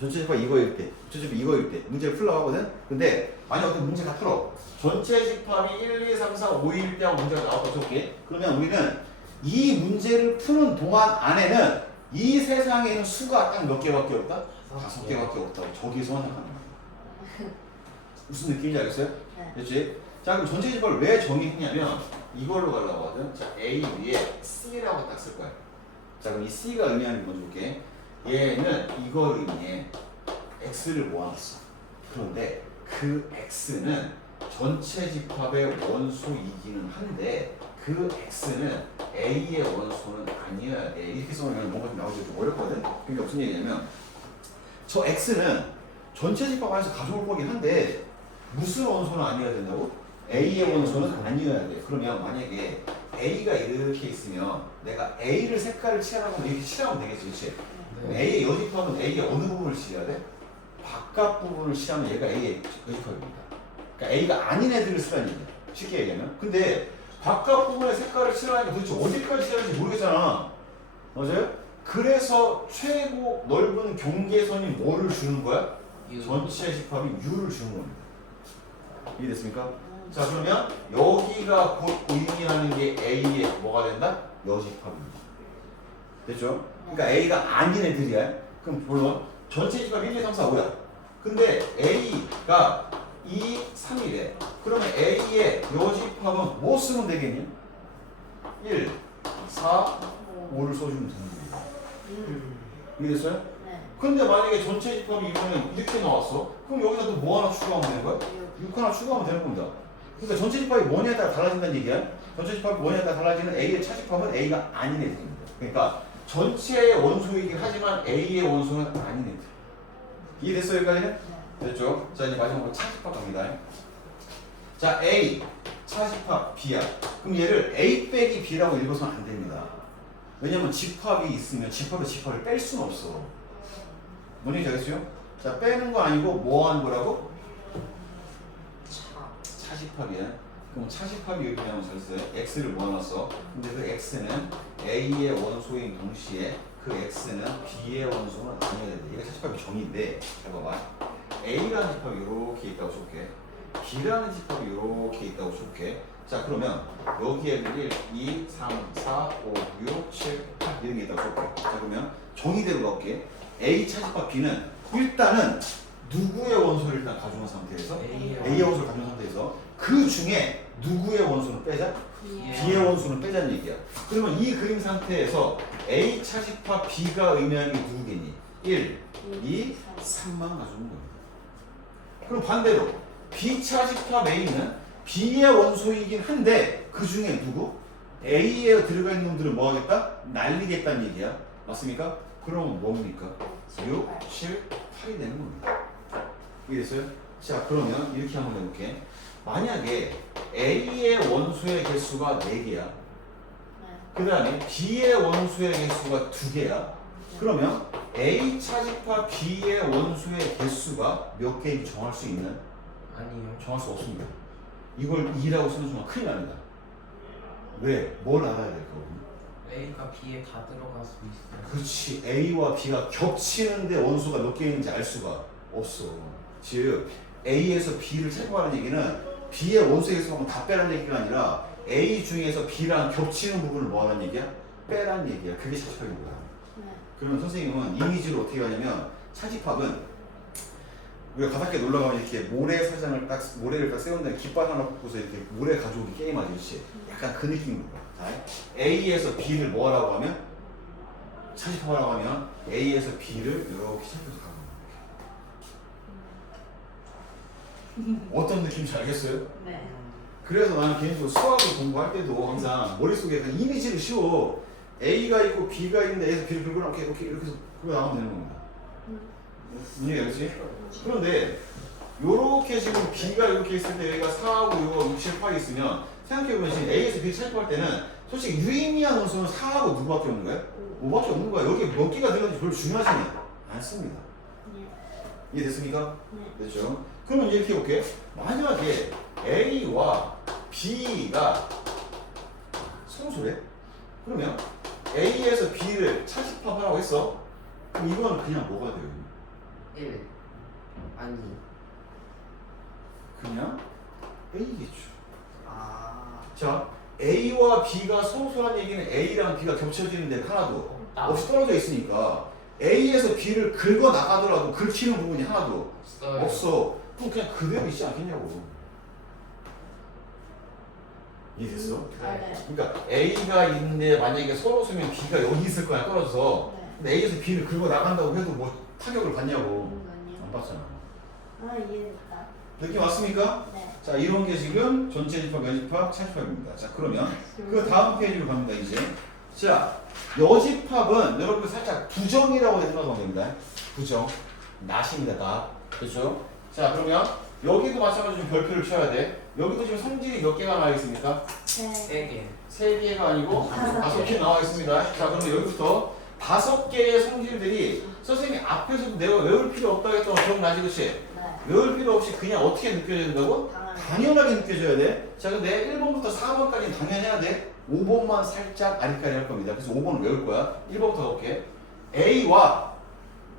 전체 집합 이거일 때, 전체 집합 이거일 때 문제를 풀려고 하거든. 근데 만약 어떤 문제 다 풀어. 전체 집합이 1, 2, 3, 4, 5일 때하고 문제가 나왔다 쳐볼게. 그러면 우리는 이 문제를 푸는 동안 안에는 이 세상에 있는 수가 딱 몇 개밖에 없다? 5개밖에 없다고 저기서 생각하는 거야. 무슨 느낌인지 알겠어요? 네. 됐지? 자 그럼 전체 집합을 왜 정의했냐면 이걸로 가려고 하거든. 자 A 위에 C라고 딱 쓸 거야. 자 그럼 이 C가 의미하는 게 먼저 볼게. 얘는 이걸 의미해. X를 모아놨어. 그런데 그 X는 전체 집합의 원소이기는 한데 그 X는 A의 원소는 아니어야 돼. 이렇게 써놓으면 뭔가 좀 나오기 좀 어렵거든. 그게 무슨 얘기냐면 저 X는 전체 집합 안에서 가져올 거긴 한데 무슨 원소는 아니어야 된다고? A의 원소는 아니어야 돼. 그러면 만약에 A가 이렇게 있으면 내가 A를 색깔을 칠하라고 하면 이렇게 칠하면 되겠지, 그렇지? 네. A의 여집합은 A의 어느 부분을 칠해야 돼? 바깥 부분을 칠하면 얘가 A의 여집합입니다. 그러니까 A가 아닌 애들을 쓰라는 얘기야. 쉽게 얘기하면. 근데 바깥 부분의 색깔을 칠하니까 도대체 어디까지 칠할지 모르겠잖아. 맞아요? 그래서 최고 넓은 경계선이 뭐를 주는 거야? U. 전체 집합이 U를 주는 겁니다. 이해됐습니까? 자 그러면 여기가 곧 의미하는 게 A의 뭐가 된다? 여집합입니다. 됐죠? 그러니까 A가 아닌 애들이야. 그럼 물론 전체 집합 1, 2, 3, 4, 5야. 근데 A가 2, 3이래. 그러면 A의 여집합은 뭐 쓰면 되겠니? 1, 4, 5를 써주면 되는 겁니다. 이해됐어요? 네. 근데 만약에 전체 집합이 이번에 이렇게 나왔어? 그럼 여기다 또 뭐 하나 추가하면 되는 거야? 6 하나 추가하면 되는 겁니다. 그러니까 전체 집합이 뭐냐에 따라 달라진다는 얘기야. 전체 집합이 뭐냐에 따라 달라지는 A의 차집합은 A가 아닌 애들입니다. 그러니까 전체의 원소이긴 하지만 A의 원소는 아닌 애들. 이해됐어요 여기까지는? 됐죠? 자 이제 마지막으로 차집합 갑니다. 자 A 차집합 B야. 그럼 얘를 A 빼기 B라고 읽어서는 안 됩니다. 왜냐면 집합이 있으면 집합을 뺄 수는 없어. 뭔 얘기인지 알겠어요? 자 빼는 거 아니고 뭐 하는 거라고? 차. 차집합이야. 그럼 차집합이 이렇게 하면 잘 써요. x를 모아놨어. 근데 그 x는 a의 원소인 동시에 그 x는 b의 원소는 아니어야 된다. 이게 차집합의 정의인데, 잘 봐봐. a라는 집합이 이렇게 있다고 쳐볼게. b라는 집합이 이렇게 있다고 쳐볼게. 자, 그러면 여기에는 1, 2, 3, 4, 5, 6, 7, 8 이런 게 있다고 쳐볼게. 자, 그러면 정의대로 가볼게. a 차집합 b는 일단은 누구의 원소를 일단 가져온 상태에서 A의 원소를 가져온 상태에서 그 중에 누구의 원소는 빼자? B의 원소는 빼자는 얘기야. 그러면 이 그림 상태에서 A 차집합 B가 의미하는 게 누구겠니? 1, 2, 3만 가져오는 겁니다. 그럼 반대로 B 차집합 A는 B의 원소이긴 한데 그 중에 누구? A에 들어가 있는 놈들을 뭐 하겠다? 날리겠다는 얘기야. 맞습니까? 그러면 뭡니까? 6, 7, 8이 되는 겁니다. 이해됐어요? 자, 그러면 이렇게 한번 해볼게. 만약에 A의 원소의 개수가 4개야. 그 다음에 B의 원소의 개수가 2개야. 그러면 A 차집합 B의 원소의 개수가 몇 개인지 정할 수 있는? 아니요. 정할 수 없습니다. 이걸 2라고 쓰는 순간 큰일 납니다. 왜? 뭘 알아야 될까? A가 B에 다 들어갈 수 있어요. 그렇지. A와 B가 겹치는데 원소가 몇 개인지 알 수가 없어. 즉 A에서 B를 찾아가는 얘기는 B의 원소의 개수만 다 빼라는 얘기가 아니라 A 중에서 B랑 겹치는 부분을 뭐 하라는 얘기야? 빼라는 얘기야. 그게 차집합인 거야. 그러면 선생님은 이미지로 어떻게 하냐면 차집합은 우리가 바닷가에 놀러 가면 이렇게 모래사장을 모래를 딱 세운 다음에 깃발 하나 뽑고서 이렇게 모래 가져오기 게임 하듯이 약간 그 느낌으로 봐. A에서 B를 뭐 하라고 하면 차집합하라고 하면 A에서 B를 이렇게 찾아서 가는 거야. 어떤 느낌인지 알겠어요? 네. 그래서 나는 개인적으로 수학을 공부할 때도 항상 머릿속에 약간 이미지를 씌워. A가 있고 B가 있는데 A에서 B를 긁고 나면 이렇게 해서 그거 나오면 되는 겁니다. 이해가 되지? 그런데 요렇게 지금 B가 이렇게 있을 때 여기가 4하고 6, 6, 7, 8이 있으면 생각해보면 지금 A에서 B를 찾을 때는 솔직히 유의미한 원소는 4하고 누구밖에 없는 거야? 5밖에 없는 거야. 여기 몇 개가 들어간지 별로 중요하지 않습니다. 이해됐습니까? 됐죠? 그러면 이제 이렇게 볼게. 만약에 A와 B가 성소래? 그러면 A에서 B를 차집합하라고 했어. 그럼 이거는 그냥 뭐가 돼요? 1. 아니. 그냥 A겠죠. 아. 자, A와 B가 성소란 얘기는 A랑 B가 겹쳐지는 데 하나도 없이 떨어져 있으니까 A에서 B를 긁어 나가더라도 긁히는 부분이 하나도 없어요. 없어. 그럼 그냥 그대로 있지 않겠냐고. 이해됐어? 네. 그러니까 A가 있는데 만약에 서로 쓰면 B가 여기 있을 거야 떨어져서. 근데 A에서 B를 긁어 나간다고 해도 뭐 타격을 받냐고. 안 받잖아. 아, 이해됐다. 느낌 왔습니까? 네. 자, 이런 게 지금 전체 집합, 여집합, 차집합입니다. 자, 그러면 그 다음 페이지로 갑니다, 이제. 자, 여집합은 여러분들 살짝 부정이라고 생각하면 됩니다. 부정. 낫입니다, 낫. 그렇죠? 자, 그러면 여기도 마찬가지로 좀 별표를 쳐야 돼. 여기도 지금 성질이 몇 개가 나와 있습니까? 네. 3개. 3개가 아니고 5개 나와 있습니다. 자, 그러면 여기부터 5개의 성질들이 선생님이 앞에서도 내가 외울 필요 없다고 했던 거 기억나지, 그치? 네. 외울 필요 없이 그냥 어떻게 느껴져야 된다고? 당연하게 느껴져야 돼. 자, 근데 1번부터 4번까지는 당연해야 돼. 5번만 살짝 아리까리 할 겁니다. 그래서 5번을 외울 거야. 1번부터 가볼게. A와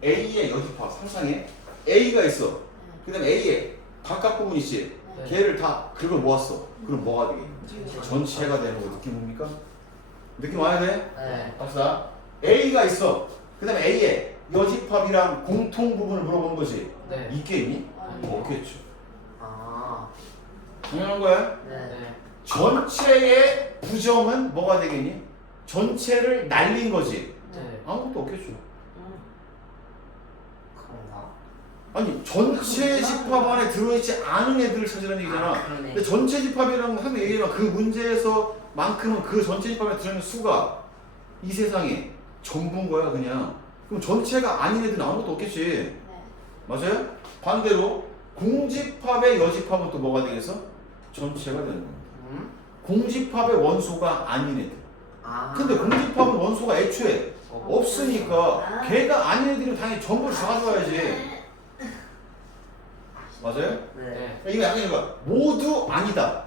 A의 여집합 상상해. A가 있어. 그 다음에 A의 바깥 부분 있지. 네. 걔를 다 긁어 모았어. 그럼 뭐가 되겠니? 전체가 되는 거 느낌 옵니까? 느낌 와야 돼? 네. 갑시다. A가 있어. 그 다음에 A의 여집합이랑 공통 부분을 물어보는 거지. 네. 있겠니? 아니요. 없겠죠. 아. 당연한 거야. 네. 전체의 부정은 뭐가 되겠니? 전체를 날린 거지. 네. 아무것도 없겠죠. 그런가? 아니 전체 집합 안에 들어있지 않은 애들을 찾으라는 얘기잖아. 아, 그러네. 근데 전체 집합이라는 하면 얘기해봐. 그 문제에서만큼은 그 전체 집합에 들어있는 수가 이 세상에 전부인 거야 그냥. 그럼 전체가 아닌 애들은 아무것도 없겠지. 네. 맞아요? 반대로 공집합의 여집합은 또 뭐가 되겠어? 전체가 되는 겁니다. 공집합의 원소가 아닌 애들. 아. 근데 공집합은 원소가 애초에 없으니까 걔가 아닌 애들은 당연히 전부를 다 가져와야지. 맞아요? 네. 이거 약간 이거 모두 아니다.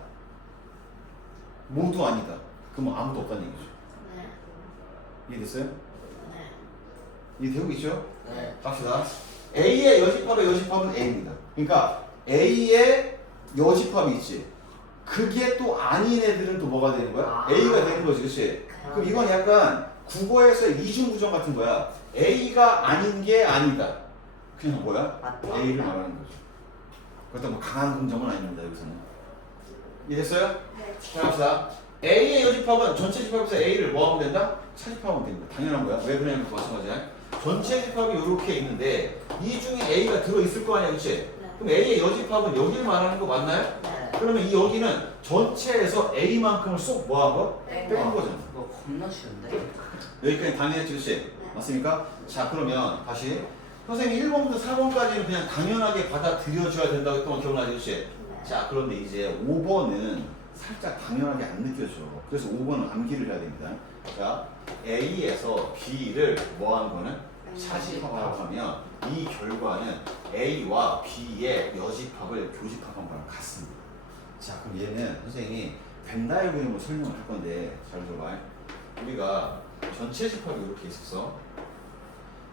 모두 아니다. 그러면 아무도 없다는 얘기죠. 네. 이해됐어요? 네. 이해되고 있죠? 네. 갑시다. A의 여집합은 A입니다. 그러니까 A의 여집합이 있지. 그게 또 아닌 애들은 또 뭐가 되는 거야? 아. A가 되는 거지, 그렇지? 그럼 이건 약간 국어에서 이중부정 같은 거야. A가 아닌 게 아니다. 그냥 뭐야? 맞다. A를 말하는 거죠. 그렇다고 뭐 강한 긍정은 아닙니다, 여기서는. 이해됐어요? 네. 자, 갑시다. A의 여집합은 전체 집합에서 A를 뭐 하면 된다? 차집합하면 됩니다. 당연한 거야. 왜 그러냐면 마찬가지야. 전체 집합이 이렇게 있는데 이 중에 A가 들어있을 거 아니야, 그렇지? 네. 그럼 A의 여집합은 여기를 말하는 거 맞나요? 네. 그러면 이 여기는 전체에서 A만큼을 쏙 뭐 한 거? 네. 뺀 거잖아. 이거 겁나 쉬운데? 여기까지 당연했지, 그렇지? 맞습니까? 자, 그러면 다시 선생님이 1번부터 4번까지는 그냥 당연하게 받아들여줘야 된다고 했던 거 기억나지, 그렇지? 네. 자, 그런데 이제 5번은 살짝 당연하게 안 느껴져. 그래서 5번은 암기를 해야 됩니다. 자, A에서 B를 뭐 하는 거는 차집합하라고 하면 이 결과는 A와 B의 여집합을 교집합한 거랑 같습니다. 자, 그럼 얘는 선생님이 벤다이어그램으로 설명을 할 건데 잘 들어봐. 우리가 전체 집합이 이렇게 있었어.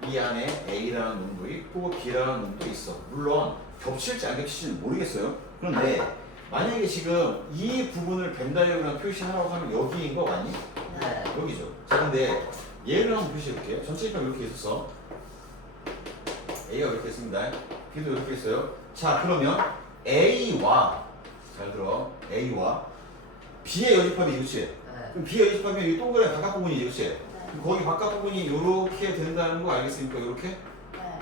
이 안에 A라는 놈도 있고 B라는 놈도 있어. 물론 겹칠지 안 겹칠지는 모르겠어요. 그런데 만약에 지금 이 부분을 벤다이어그램 표시하라고 하면 여기인 거 맞니? 네. 여기죠. 자, 근데 얘를 한번 표시해볼게요. 전체 집합이 이렇게 있었어. A가 이렇게 있습니다. B도 이렇게 있어요. 자, 그러면 A와 잘 들어. A와 B의 여집합이 이렇지. 네. 그럼 B의 여집합이면 이 동그라미 바깥 부분이지, 그렇지? 네. 그럼 거기 바깥 부분이 이렇게 된다는 거 알겠습니까? 이렇게? 네.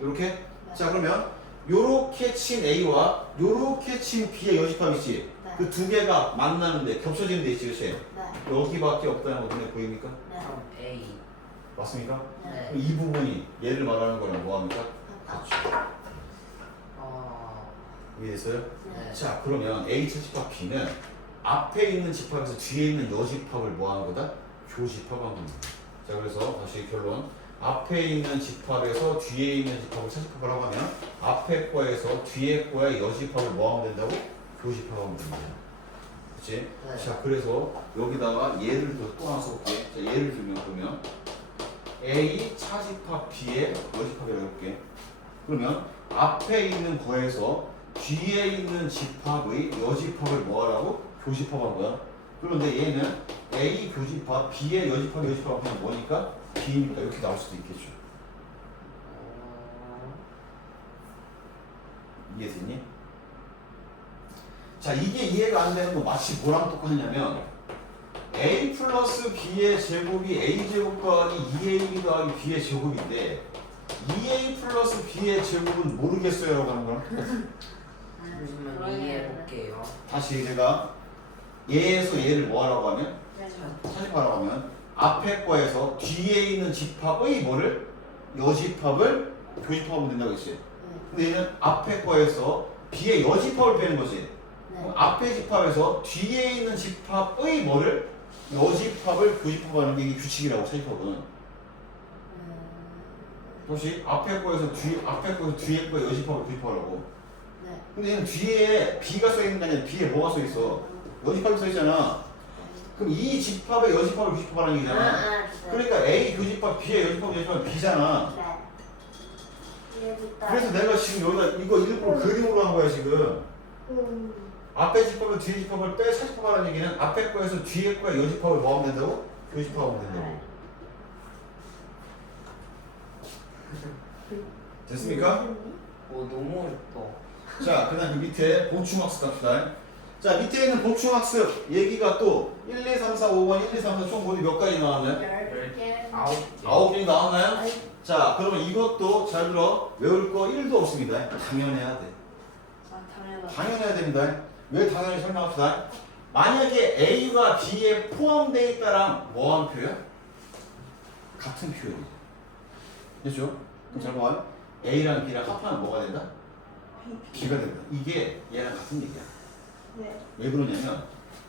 이렇게? 자, 그러면 요렇게 친 A와 요렇게 친 B의 여집합이지. 네. 그 두 개가 만나는데 겹쳐지는 데 있지, 그렇지? 네. 여기밖에 없다는 거 눈에 보입니까? 네. 그럼 A. 맞습니까? 네. 그럼 이 부분이 얘를 말하는 거랑 뭐 합니까? 같죠. 이해됐어요? 네. 자, 그러면 A 차집합 B는 앞에 있는 집합에서 뒤에 있는 여집합을 뭐 하는 거다? 교집합한 겁니다. 자, 그래서 다시 결론. 앞에 있는 집합에서 뒤에 있는 집합을 차집합을 하고 하면 앞에 거에서 뒤에 거의 여집합을 뭐 하면 된다고? 교집합하면 됩니다. 그치? 네. 자, 그래서 여기다가 얘를 또 하나 써볼게. 자, 얘를 들면 보면 A 차집합 B의 여집합이라고 해볼게. 그러면 앞에 있는 거에서 뒤에 있는 집합의 여집합을 뭐하라고? 교집합한 거야. 그런데 얘는 A 교집합, B의 여집합, 여집합 그냥 뭐니까? B니까 이렇게 나올 수도 있겠죠. 이해됐니? 자, 이게 이해가 안 되는 거 마치 뭐랑 똑같냐면 A 플러스 B의 제곱이 A 제곱 더하기 2AB 더하기 B의 제곱인데 2A 플러스 B의 제곱은 모르겠어요 라고 하는 거야. 그러면 이해해볼게요. 다시 제가 얘에서 얘를 뭐 하라고 하면 네. 차집하라고 하면 앞에 거에서 뒤에 있는 집합의 뭐를? 여집합을 교집합하면 된다고 했지. 근데 얘는 앞에 거에서 B의 여집합을 빼는 거지. 그럼 앞에 집합에서 뒤에 있는 집합의 뭐를? 여집합을 교집합하는 게 이게 규칙이라고 차집합은. 혹시 앞에 거에서 뒤에 거에 여집합을 교집합하라고. 네. 근데 얘는 뒤에 B가 써 있는 게 아니라 B에 뭐가 써 있어? 여집합이 써 있잖아. 그럼 이 집합의 여집합을 교집합하는 얘기잖아. 그러니까 A 교집합, B의 여집합은 B잖아. 그래서 내가 지금 여기다 이거 일부러 그림으로 한 거야 지금. 앞에 집합을 뒤에 집합을 빼 차집합하는 얘기는 앞에 거에서 뒤에 거에 여집합을 뭐 하면 된다고? 교집합하면 된다고. 됐습니까? 오 너무 어렵다. 자, 그 다음 밑에 보충학습 갑시다. 자, 밑에 있는 보충학습 얘기가 또 1, 2, 3, 4, 5번 1, 2, 3, 4 총 모두 몇 가지 나왔나요? 10개. 9개. 9개이 나왔나요? 자, 그러면 이것도 잘 들어. 외울 거 1도 없습니다. 당연해야 돼. 당연하다. 당연해야 됩니다. 왜 당연히 설명합시다. 만약에 A가 B에 포함되어 있다랑 뭐한 표현? 같은 표현이죠. 됐죠? 그럼 잘 봐요. A랑 B랑 합하면 뭐가 된다? B가 된다. 이게 얘랑 같은 얘기야. 네. 왜 그러냐면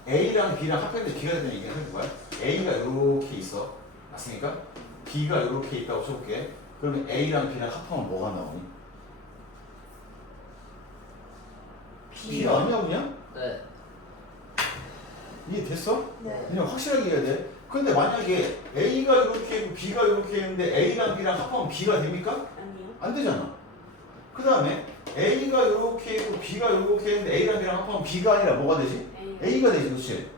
A랑 B랑 합했는데 B가 된다는 얘기가 하는 거야. A가 이렇게 있어. 맞습니까? B가 이렇게 있다고 쳐볼게. 그러면 A랑 B랑 합하면 뭐가 나오니? B 아니야 그냥? 네. 이해됐어? 네. 그냥 확실하게 해야 돼. 근데 만약에 A가 이렇게 있고 B가 이렇게 있는데 A랑 B랑 합하면 B가 됩니까? 아니요. 안 되잖아. 그 다음에 A가 이렇게 있고 B가 이렇게 있는데 A랑 B랑 합하면 B가 아니라 뭐가 되지? A가 되지, 그렇지?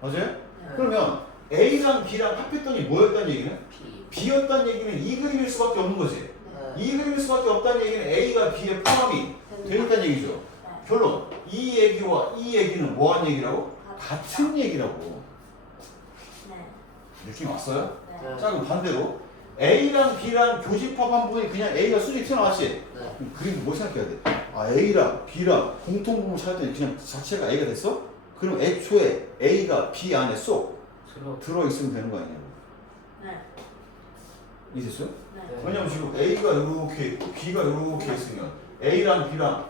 맞아요? 그러면 A랑 B랑 합했더니 뭐였다는 얘기는? B였다는 얘기는 이 그림일 수밖에 없는 거지. 이 그림일 수밖에 없다는 얘기는 A가 B에 포함이 돼 있다는 얘기죠. 결론. 이 얘기와 이 얘기는 뭐한 얘기라고? 같은 얘기라고. 네. 느낌 왔어요? 네. 자, 그럼 반대로 A랑 B랑 교집합한 부분이 그냥 A가 수직 튀어나왔지? 그럼 그림 뭐 생각해야 돼? 아, A랑 B랑 공통부분 찾았더니 그냥 자체가 A가 됐어? 그럼 애초에 A가 B 안에 쏙 들어있으면 되는 거 아니냐고. 네. 이해됐어요? 네. 왜냐면 지금 A가 이렇게 있고 B가 이렇게 있으면 A랑 B랑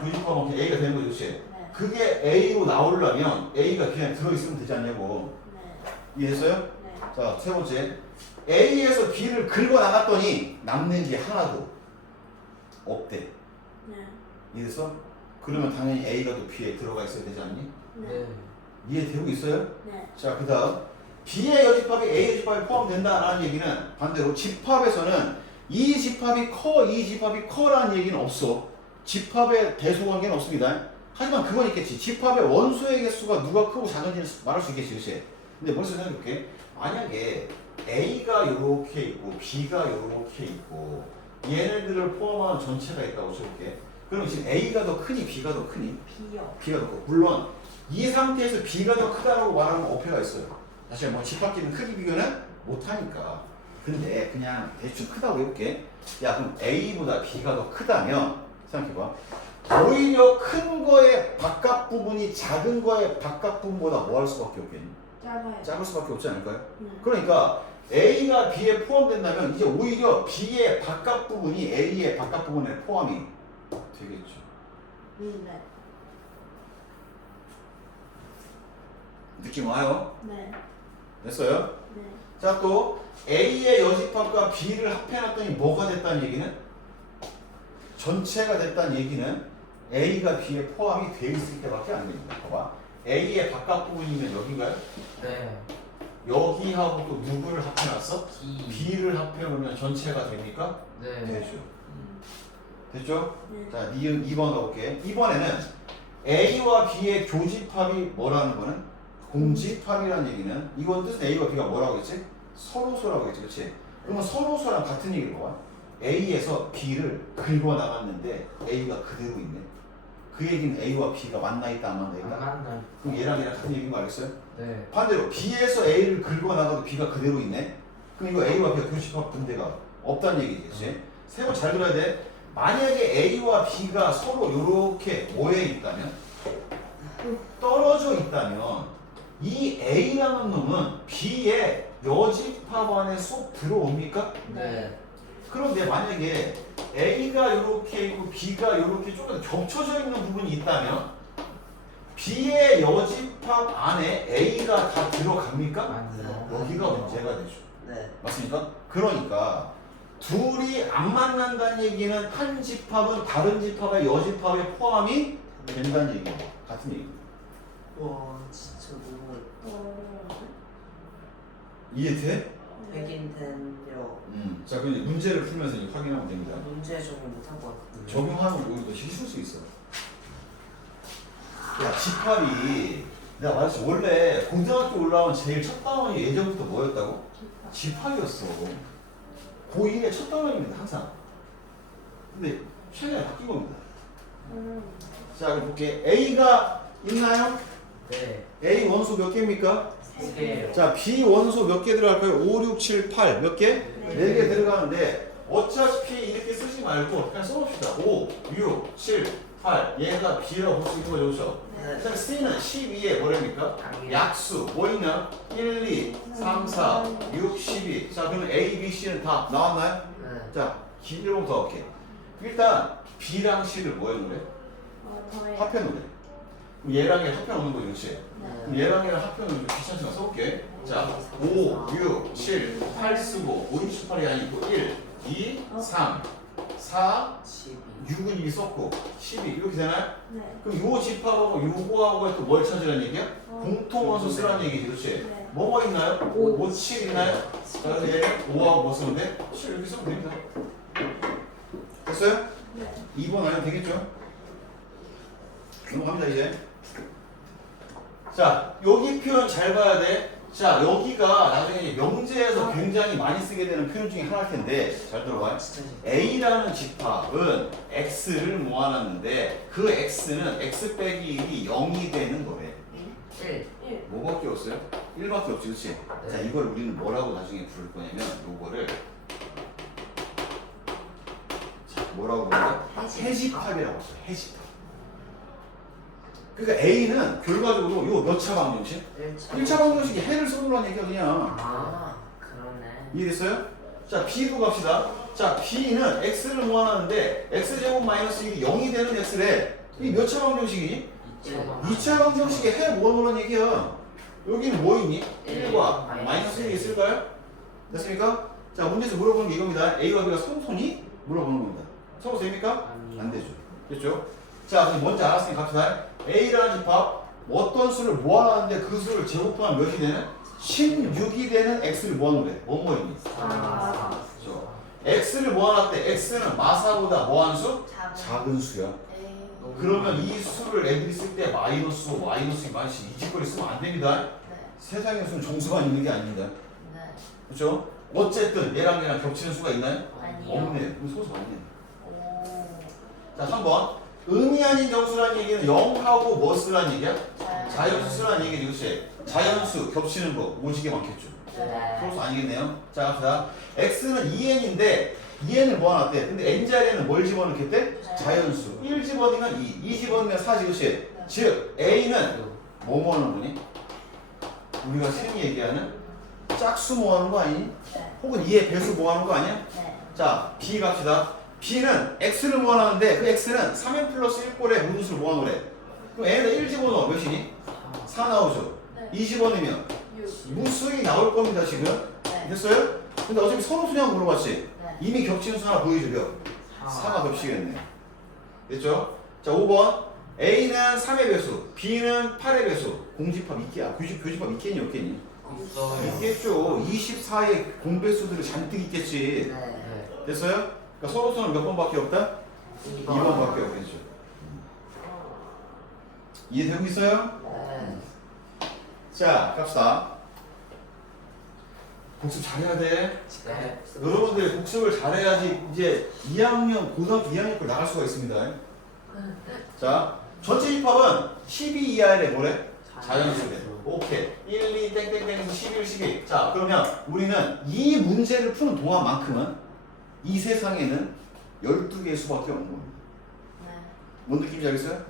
교집합하면 A가 되는 거지, 그렇지? 네. 그게 A로 나오려면 A가 B 안에 들어있으면 되지 않냐고. 네. 이해했어요? 네. 자, 세 번째. A에서 B를 긁어 나갔더니 남는 게 하나도 없대. 네. 이해됐어? 그러면 당연히 A가 또 B에 들어가 있어야 되지 않니? 네. 이해되고 있어요? 네. 자, 그 다음 B의 여집합이 A의 집합에 포함된다라는 얘기는 반대로 집합에서는 이 집합이 커, 이 집합이 커라는 얘기는 없어. 집합의 대소관계는 없습니다. 하지만 그건 있겠지. 집합의 원소의 개수가 누가 크고 작은지는 말할 수 있겠지, 그치? 근데 머릿속에 생각해볼게. 만약에 A가 요렇게 있고 B가 요렇게 있고 얘네들을 포함하는 전체가 있다고 쳐볼게. 그럼 지금 A가 더 크니 B가 더 크니? B요. B가 더 커. 물론 이 상태에서 B가 더 크다라고 말하면 어폐가 있어요. 사실 뭐 집합끼리 크기 비교는 못하니까. 근데 그냥 대충 크다고 해볼게. 야, 그럼 A보다 B가 더 크다면 생각해봐. 오히려 큰 거의 바깥 부분이 작은 거의 바깥 부분보다 뭐 할 수밖에 없겠니? 작아요. 작을 수밖에 없지 않을까요? 네. 그러니까 A가 B에 포함된다면 이제 오히려 B의 바깥 부분이 A의 바깥 부분에 포함이 되겠죠. 네. 느낌 와요? 네. 됐어요? 네. 자, 또 A의 여집합과 B를 합해놨더니 뭐가 됐다는 얘기는? 전체가 됐다는 얘기는 A가 B에 포함이 돼 있을 때밖에 안 됩니다. 봐봐. A의 바깥 부분이면 여기인가요? 네. 여기하고 또 누구를 합해놨어? B. B를 합해놓으면 전체가 됩니까? 네. 되죠. 됐죠? 네. 자, 2번 가볼게. 이번에는 A와 B의 교집합이 뭐라는 거는? 공집합이라는 얘기는 이건 뜻은 A와 B가 뭐라고 했지? 서로소라고 했지, 그렇지? 그러면 서로소랑 같은 얘기를 봐봐. A에서 B를 긁어 나갔는데 A가 그대로 있네. 그 얘기는 A와 B가 만나 있다 안 만나 안 있다? 만나요. 그럼 얘랑 같은 얘기인 거 알겠어요? 네. 반대로 B에서 A를 긁어 나가도 B가 그대로 있네. 그럼 이거 A와 B가 교집합 분대가 없다는 얘기겠지. 세 번 잘 들어야 돼. 만약에 A와 B가 서로 이렇게 모여 있다면, 떨어져 있다면 이 A라는 놈은 B의 여집합 안에 쏙 들어옵니까? 네. 그런데 만약에 A가 이렇게 있고 B가 이렇게 조금 겹쳐져 있는 부분이 있다면 B의 여집합 안에 A가 다 들어갑니까? 아니요. 여기가 문제가 되죠. 네. 맞습니까? 그러니까 둘이 안 만난다는 얘기는 한 집합은 다른 집합의 여집합에 포함이 된다는 얘기예요. 같은 얘기입니다. 와 진짜 너무 이해돼? 백인텐요. 자, 그럼 이제 문제를 풀면서 이제 확인하면 됩니다. 문제 적용 못할 것 같은데. 적용하면 오히려 실수일 수 있어. 야, 집합이 내가 말했지 원래 고등학교 올라오면 제일 첫 단원이 예전부터 뭐였다고? 집합이었어. 고1의 첫 단원입니다, 항상. 근데 최근에 바뀐 겁니다. 자, 그럼 볼게. A가 있나요? 네. A 원소 몇 개입니까? 세 개요. 자, B 원소 몇 개 들어갈까요? 5, 6, 7, 8 몇 개? 네. 4개 들어가는데 어차피 이렇게 쓰지 말고 그냥 써봅시다. 5, 6, 7, 8 얘가 B라고 볼 수 있는 거죠, 그렇죠? 네. 그다음에 C는 12에 뭐랍니까? 약수 뭐 있나? 1, 2, 3, 4, 6, 12 자, 그러면 A, B, C는 다 나왔나요? 네. 자, 1번부터 할게. 일단 B랑 C를 뭐 해놓으래? 더해. 합해놓으래. 그럼 얘랑 얘 합해놓는 거지, 그렇지? 네. 그럼 얘랑 얘랑 합해놓으면 좀 귀찮지만 써볼게. 자, 5, 6, 7, 8 쓰고 5, 6, 7, 8이 아니고 1, 2, 3, 4, 12. 6은 이미 썼고 12 이렇게 되나요? 네. 그럼 요 집합하고 요거하고 또 뭘 찾으라는 얘기야? 공통원소 쓰라는 얘기지, 그렇지? 네. 뭐뭐 있나요? 5, 7 있나요? 자, 그래서 얘 5하고 뭐 쓰면 돼? 7 이렇게 쓰면 됩니다. 됐어요? 네. 2번 아니면 되겠죠? 넘어갑니다 이제. 자, 여기 표현 잘 봐야 돼. 자, 여기가 나중에 명제에서 굉장히 많이 쓰게 되는 표현 중에 하나일 텐데 잘 들어봐요. A라는 집합은 X를 모아놨는데 그 X는 X 빼기 1이 0이 되는 거래. 1. 1. 뭐밖에 없어요? 1밖에 없지, 그렇지? 자, 이걸 우리는 뭐라고 나중에 부를 거냐면 요거를 자, 뭐라고 부를까? 해집합이라고 했어요. 해집합. 그러니까 A는 결과적으로 요 몇 차 방정식? 1차 방정식이 해를 써놓으라는 얘기야 그냥. 아, 그러네. 이해됐어요? 자, B도 갑시다. 자, B는 X를 모아놨는데 X제곱 마이너스 1이 0이 되는 X래. 이 몇 차 방정식이니? 2차 방정식에 해 모아놓으라는 얘기야. 여기는 뭐 있니? 1과 마이너스 1이 있을까요? 됐습니까? 자, 문제에서 물어보는 게 이겁니다. A와 B가 서로손이 물어보는 겁니다. 서로 됩니까? 안 되죠. 됐죠? 자, 그럼 뭔지 알았으니 갑시다. A라는 집합 어떤 수를 모아놨는데 그 수를 제곱하면 몇이 되는? 16이 되는 X를 모아놓으래. 뭐뭐 있니? 그렇죠. X를 모아놨대. X는 마사보다 뭐한 수? 작은 수야. 에이. 그러면 이 수를 애들이 쓸 때 마이너스 마이너스 이 짓거리 쓰면 안 됩니다. 네. 세상에 무슨 정수만 있는 게 아닙니다. 네. 그렇죠? 어쨌든 얘랑 겹치는 수가 있나요? 아니요. 없네. 그럼 소수가 없네. 오. 자, 3번. 의미 아닌 정수라는 얘기는 0하고 뭐 쓰라는 얘기야? 자연수 쓰라는 얘기지, 그치? 자연수 겹치는 거 오지게 많겠죠. 소수 아니겠네요. 자, 갑시다. X는 2n인데 2n을 모아놨대. 근데 n자리에는 뭘 집어넣겠대? 자연수. 1 집어넣으면 2 집어넣으면 4지, 그치? 즉 A는 뭐 모아놓은 거니? 우리가 흔히 얘기하는 짝수 모아놓은 거 아니니? 네. 혹은 2의 배수 모아놓은 거 아니야? 네. 자, B 갑시다. B는 X를 모아놨는데 그 X는 3n 플러스 1꼴의 모든 수를 모아놓으래. 그럼 N에다 1 집어넣어. 몇이니? 4 나오죠. 네. 2 집어넣으면 6. 무수히 나올 겁니다, 지금. 네. 됐어요? 근데 어차피 서로 수냐고 물어봤지? 네. 이미 겹치는 수 하나 보여줘, 몇? 4가 겹치겠네. 됐죠? 자, 5번. A는 3의 배수, B는 8의 배수. 공집합 있겠야? 교집합 있겠니, 없겠니? 있겠죠. 24의 공배수들이 잔뜩 있겠지. 네. 됐어요? 그러니까 서로수는 몇 번밖에 없다? 2번밖에 없겠죠. 이해되고 있어요? 네. 자, 갑시다. 복습 잘해야 돼. 네. 여러분들 복습을 잘해야지 이제 2학년, 고등학교 2학년 걸 나갈 수가 있습니다. 자, 전체 집합은 12 이하의 뭐래? 자연수래. 오케이. 1, 2, 땡땡땡에서 11, 12. 자, 그러면 우리는 이 문제를 푸는 동안만큼은 이 세상에는 12개의 수밖에 없는 겁니다. 네. 뭔 느낌인지 알겠어요?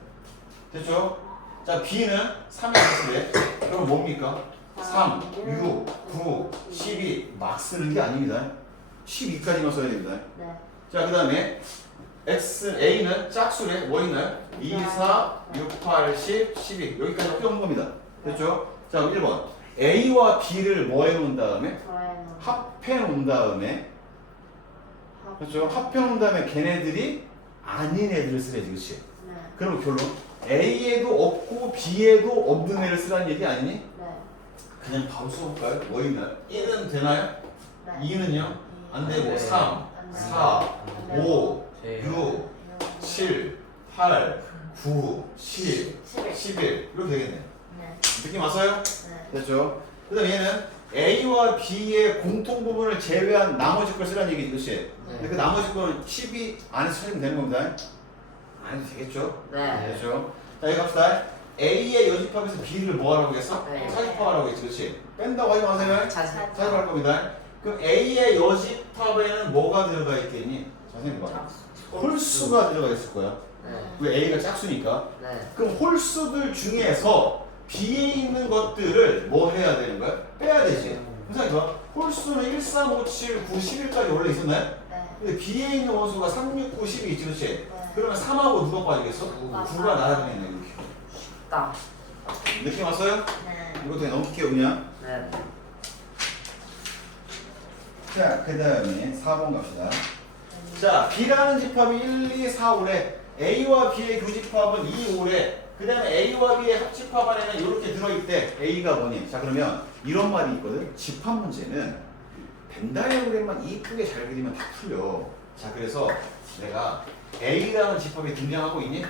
됐죠? 자, B는 3의 배수래. 그럼 뭡니까? 3, 6, 9, 12. 막 쓰는 게 아닙니다. 12까지만 써야 됩니다. 네. 자, 그 다음에 A는 짝수래. 뭐 있나요? 2, 4, 6, 8, 10, 12. 여기까지밖에 없는 겁니다. 됐죠? 자, 그럼 1번. A와 B를 뭐 해놓은 다음에? 저에는 합해놓은 다음에 그렇죠? 합해놓은 다음에 걔네들이 아닌 애들을 쓰래야지, 그렇지? 네. 그럼 결론 A에도 없고 B에도 없는 애를 쓰라는 얘기 아니니? 네. 그냥 바로 써볼까요? 뭐 있나요? 1은 되나요? 네. 2는요? 안 되고 네. 3, 안 돼요. 4, 안 돼요. 5, 돼요. 6, 7, 8, 9, 10, 11. 11 이렇게 되겠네. 네. 느낌 왔어요? 네. 됐죠? 그 다음에 얘는 A와 B의 공통 부분을 제외한 나머지 걸 쓰라는 얘기지, 그치? 근데 그 나머지 거는 12 안에서 찾으면 되는 겁니다. 안 해도 되겠죠? 네. 됐죠? 자, 여기 갑시다. A의 여집합에서 B를 뭐 하라고 했어? 네. 사집합하라고 했지, 그치? 뺀다고 하지 마세요. 자세. 사집할 겁니다. 그럼 A의 여집합에는 뭐가 들어가 있겠니? 자세히 봐. 홀수가 들어가 있을 거야. 네. 왜 A가 짝수니까. 네. 그럼 홀수들 중에서 B에 있는 것들을 뭐 해야 되는 거야? 빼야 되지. 생각해봐. 홀수는 1, 3, 5, 7, 9, 11까지 원래 있었나요? 네. 근데 B에 있는 원수가 3, 6, 9, 10이 있지, 그렇지? 네. 그러면 3하고 누가 빠지겠어? 9가 나가겠네, 이렇게. 딱. 느낌 왔어요? 네. 이거 그냥 넘길게요, 그냥. 네. 자, 그 다음에 4번 갑시다. 자, B라는 집합이 1, 2, 4, 5래. A와 B의 교집합은 2, 5래. 그 다음에 A와 B의 합집합 안에는 이렇게 들어있대. A가 뭐니? 자, 그러면 이런 말이 있거든. 집합 문제는 벤다이어그램만 이쁘게 잘 그리면 다 풀려. 자, 그래서 내가 A라는 집합이 등장하고 있니?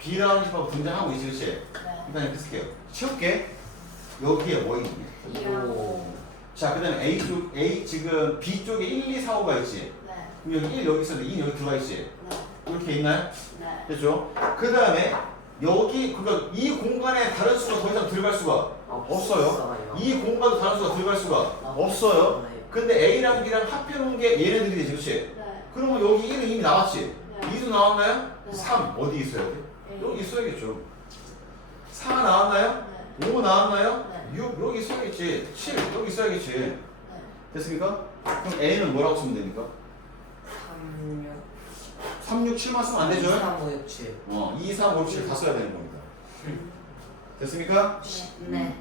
B라는 집합이 등장하고 있지, 그치? 네. 일단 이렇게 쓸게요. 채울게. 여기에 뭐 있니? 오. 자, 그 다음에 A 지금 B 쪽에 1, 2, 4, 5가 있지? 네. 그럼 여기 1 여기 있었는데 2 여기 들어가 있지? 네. 이렇게 있나요? 네. 됐죠? 그 다음에 여기 그러니까 이 공간에 다른 수가 더 이상 들어갈 수가 없어요. 이 공간도 다른 수가 들어갈 수가 없어요. 근데 A랑 B랑 합해놓은 게 얘네들이 되지, 그치? 네. 그러면 여기 1은 이미 나왔지? 네. 2도 나왔나요? 네. 3 어디 있어야 돼? A. 여기 있어야겠죠. 4 나왔나요? 네. 5 나왔나요? 네. 6 여기 있어야겠지. 7 여기 있어야겠지. 네. 됐습니까? 그럼 A는 뭐라고 쓰면 됩니까? 3, 6, 7만 쓰면 안 되죠? 3, 5, 6, 7. 2, 3, 5, 7 다 써야 되는 겁니다. 됐습니까? 네.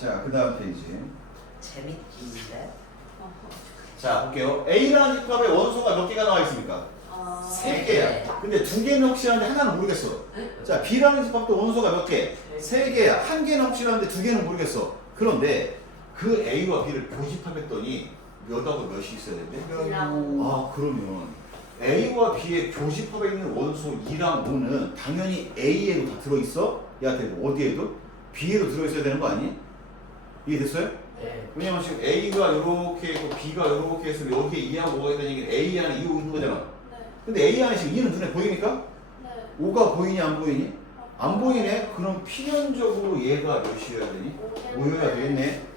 자, 그 다음 페이지. 재밌긴데? 어허. 자, 볼게요. A라는 집합의 원소가 몇 개가 나와 있습니까? 아. 3개야. 근데 2개는 확실한데 하나는 모르겠어. 자, B라는 집합도 원소가 몇 개? 3개야. 1개는 확실한데 2개는 모르겠어. 그런데 그 A와 B를 교집합했더니 몇하고 몇이 있어야 된대? B랑 아, 그러면 A와 B의 교집합에 있는 원소 2랑 5는 당연히 A에도 다 들어있어? 야, 되고 어디에도? B에도 들어있어야 되는 거 아니? 이해됐어요? 네. 왜냐면 지금 A가 이렇게 있고 B가 이렇게 해서 여기에 2하고 5가 있다는 얘기는 A 안에 2, 5 있는 거잖아. 네. 근데 A 안에 지금 2는 눈에 보이니까? 네. 5가 보이니 안 보이니? 안 보이네? 그럼 필연적으로 얘가 몇이어야 되니? 5여야 되겠네.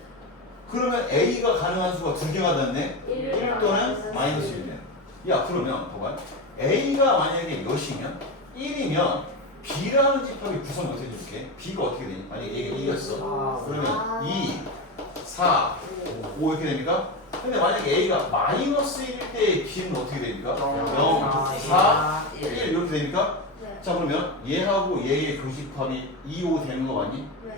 그러면 A가 가능한 수가 2개가 됐네? 1 또는 마이너스 1이네. 야, 그러면 봐봐. A가 만약에 몇이면 1이면 B라는 집합의 구성이 어떻게 될게? B가 어떻게 되니? 만약에 얘가 2였어. 그러면 2, 4, 5 이렇게 됩니까? 근데 만약에 A가 마이너스일 때 B는 어떻게 됩니까? 0, 4, 1 이렇게 됩니까? 네. 자, 그러면 얘하고 얘의 교집합이 2, 5 되는 거 맞니? 네.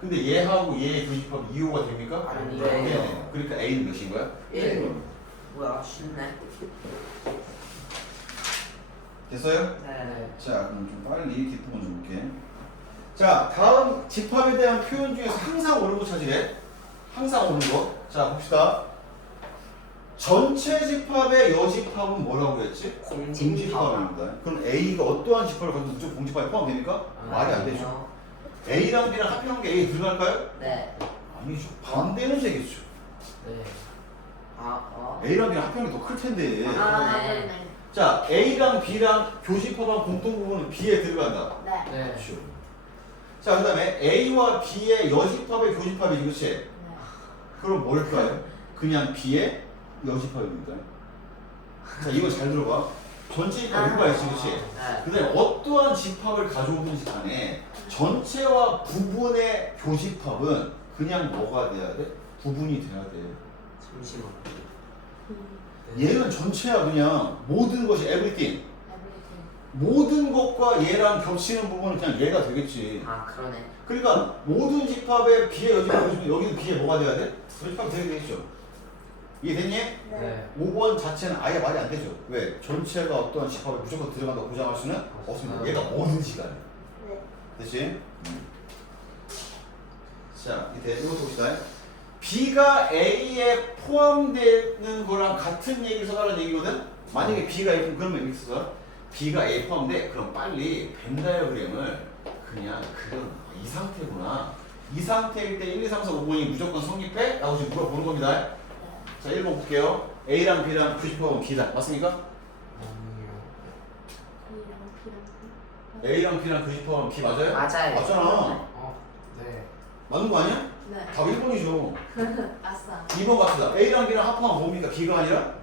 근데 얘하고 얘의 교집합이 2, 5가 됩니까? 아니요. 네. 그러니까 A는 몇인 거야? 1. 뭐야, 쉽네. 됐어요? 네. 자, 그럼 좀 빨리 뒷부분 좀 볼게. 자, 다음 집합에 대한 표현 중에서 항상 오는 거 찾으래. 항상 오는 거. 자, 봅시다. 전체 집합의 여집합은 뭐라고 했지? 공집합입니다. 그럼 A가 어떠한 집합을 가지고 무조건 공집합에 포함됩니까? 말이 안 되죠. A랑 B랑 합해놓은 게 A 들어갈까요? 네. 아니죠. 반대는 되겠죠. 네. 아, A랑 B랑 합해놓은 게 더 클 텐데. 아, 네. 그러네. 자, A랑 B랑 교집합한 공통 부분은 B에 들어간다. 네. 네. 그렇죠. 자, 그 다음에 A와 B의 여집합의 교집합이지, 그치? 네. 그럼 뭘까요? 그냥 B의 여집합입니다. 자, 이거 잘 들어봐. 전체 집합 뭐가 있지, 그치? 네. 그 다음에 어떠한 집합을 가져오든지 간에 전체와 부분의 교집합은 그냥 뭐가 돼야 돼? 부분이 돼야 돼. 잠시만. 얘는 전체야, 그냥 모든 것이 everything. Everything. 모든 것과 얘랑 겹치는 부분은 그냥 얘가 되겠지. 아, 그러네. 그러니까 모든 집합에 B의 여집합이 있으면 여기는 B에 뭐가 돼야 돼? 여집합이 되게 되겠죠. 이해됐니? 네. 5번 자체는 아예 말이 안 되죠. 왜? 전체가 어떠한 집합에 무조건 들어간다고 보장할 수는 없습니다. 얘가 뭐든지 간에. 네. 됐지? 자, 이제 이것도 봅시다. B가 A에 포함되는 거랑 같은 얘기를 써달라는 얘기거든? 만약에 B가 A에 그러면 이렇게 써서 B가 A에 포함돼? 그럼 빨리 벤 다이어그램을 그냥 그려놔. 이 상태구나. 이 상태일 때 1, 2, 3, 4, 5번이 무조건 성립해? 라고 지금 물어보는 겁니다. 자, 1번 볼게요. A랑 B랑 90%는 B다. 맞습니까? 아니요. B랑 B랑 A랑 B랑 90%는 B 맞아요? 맞아요. 맞잖아. 어, 네. 맞는 거 아니야? 네. 답 1번이죠. 아싸. 2번 갑시다. A랑 B랑 합하면 뭡니까? B가 아니라?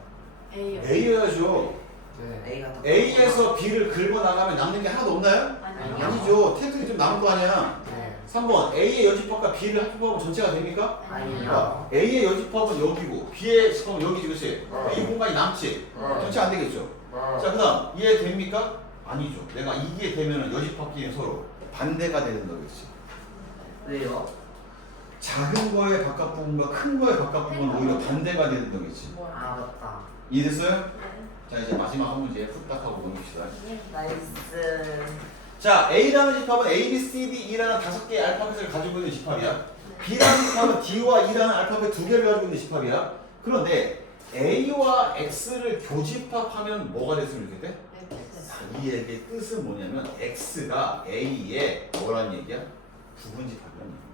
A요. A여야죠. 네. A가 더 A에서 B를 긁어 나가면 남는 게 하나도 없나요? 아니요. 아니죠. 텐트가 좀 남은 거 아니야. 네. 3번 A의 여집합과 B를 합하면 전체가 됩니까? 아니요. A의 여집합은 여기고 B의 집합은 여기지, 그치? 어. 이 공간이 남지? 어. 전체 안 되겠죠? 자, 그 다음 이해 됩니까? 아니죠. 내가 이게 되면 여집합끼리 서로 반대가 되는 거겠지. 왜요? 작은 거의 바깥 부분과 큰 거의 바깥 부분은 오히려 반대가 되는 거겠지. 아 맞다. 이해됐어요? 네. 자 이제 마지막 한 문제 후딱 하고 넘깁시다. 나이스. 자 A라는 집합은 A, B, C, D, E라는 5개의 알파벳을 가지고 있는 집합이야. B라는 집합은 D와 E라는 알파벳 2개를 가지고 있는 집합이야. 그런데 A와 X를 교집합하면 뭐가 됐으면 좋겠대? 이 얘기의 뜻은 뭐냐면 X가 A의 뭐란 얘기야? 부분집합이란 얘기야.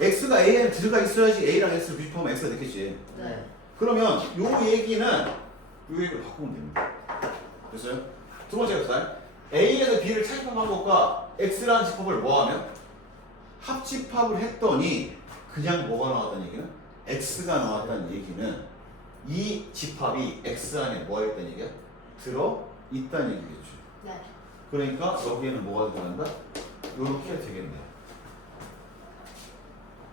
X가 A에 들어가 있어야지 A랑 X를 교집합하면 X가 됐겠지. 네. 그러면 요 얘기는 요 얘기를 바꾸면 됩니다. 됐어요? 두 번째 봅시다. A에서 B를 차집합한 것과 X라는 집합을 뭐하면 합집합을 했더니 그냥 뭐가 나왔다는 얘기는? X가 나왔다는 얘기는 이 집합이 X 안에 뭐 했다는 얘기야? 들어 있다는 얘기겠죠. 네. 그러니까 여기에는 뭐가 들어간다? 요렇게 되겠네.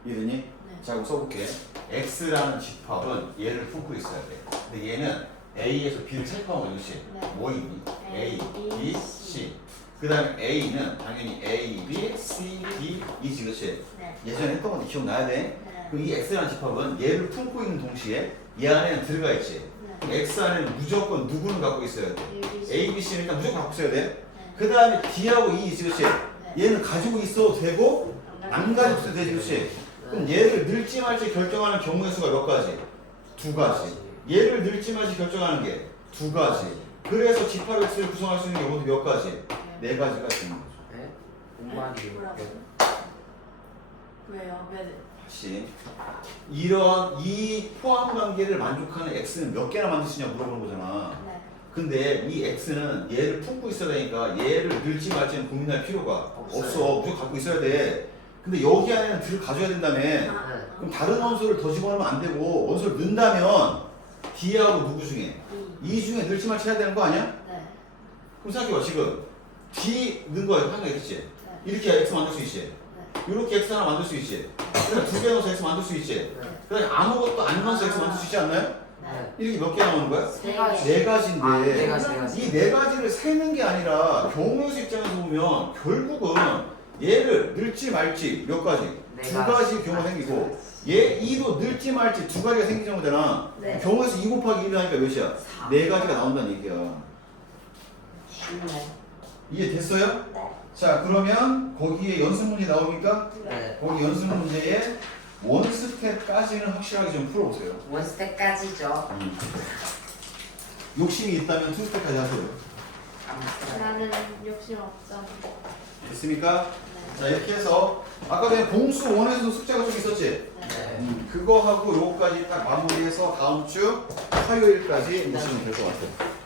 이해되니? 네. 자 그럼 써볼게. X라는 집합은 얘를 품고 있어야 돼. 근데 얘는 A에서 B를 차집하면 이것이 네. 뭐 있니? A, B, C. C. 그 다음에 A는 당연히 A, B, C, D, E지 그렇지? 네. 예전에 했던 건데 기억나야 돼. 네. 그럼 이 X라는 집합은 얘를 품고 있는 동시에 얘 안에는 들어가 있지. 그럼 X 안에는 무조건 누구는 갖고 있어야 돼. A, B, C는 일단 무조건 갖고 있어야 돼. 네. 그 다음에 D하고 E 있지 그렇지? 네. 얘는 가지고 있어도 되고 안 가지고 있어도 되지 그렇지? 그럼 얘를 넣을지 말지 결정하는 경우의 수가 몇 가지? 2가지. 얘를 넣을지 말지 결정하는 게 2가지. 그래서 집합 X를 구성할 수 있는 경우도 몇 가지? 4가지가 되는 거죠. 네? 뭔 뭐라고요? 왜요? 왜? 다시 이런 이 포함 관계를 만족하는 X는 몇 개나 만들 수 있냐 물어보는 거잖아. 네. 근데 이 X는 얘를 품고 있어야 되니까 얘를 넣을지 말지는 고민할 필요가 없어요. 없어. 무조건 갖고 있어야 돼. 근데 여기 안에는 들을 가져야 된다며. 그럼 다른 원소를 더 집어넣으면 안 되고 원소를 넣는다면 D하고 누구 중에? 이 중에 넣을지 말지 해야 되는 거 아니야? 네. 그럼 생각해봐 지금 D 넣은 거 하나 있겠지? 네. 이렇게 X 만들 수 있지? 네. 이렇게 X 하나 만들 수 있지? 그다음 2개 넣어서 X 만들 수 있지? 네. 그다음에 아무것도 안 넣어서 X 만들 수 있지 않나요? 네. 이렇게 몇 개 나오는 거야? 세 가지. 4가지인데 아, 네 가지. 이 4가지를 세는 게 아니라 경우의 수 입장에서 보면 결국은 얘를 넣을지 말지 몇 가지? 네 2가지 경우가 생기고 얘 2도 넣을지 말지 2가지가 생기는 거잖아. 네. 경우의 수 2 곱하기 1을 하니까 몇이야? 4가지가 나온다는 얘기야. 쉽네. 이해됐어요? 네. 자 그러면 거기에 연습 문제 나오니까 네. 거기 연습 문제에 원스텝까지는 확실하게 좀 풀어보세요. 원스텝까지죠. 욕심이 있다면 투스텝까지 하세요. 나는 욕심 없잖아. 됐습니까? 네. 자 이렇게 해서 아까 전에 공수 원에서도 숙제가 좀 있었지? 네. 그거 하고 요거까지 딱 마무리해서 다음 주 화요일까지 오시면 될 것 같아요.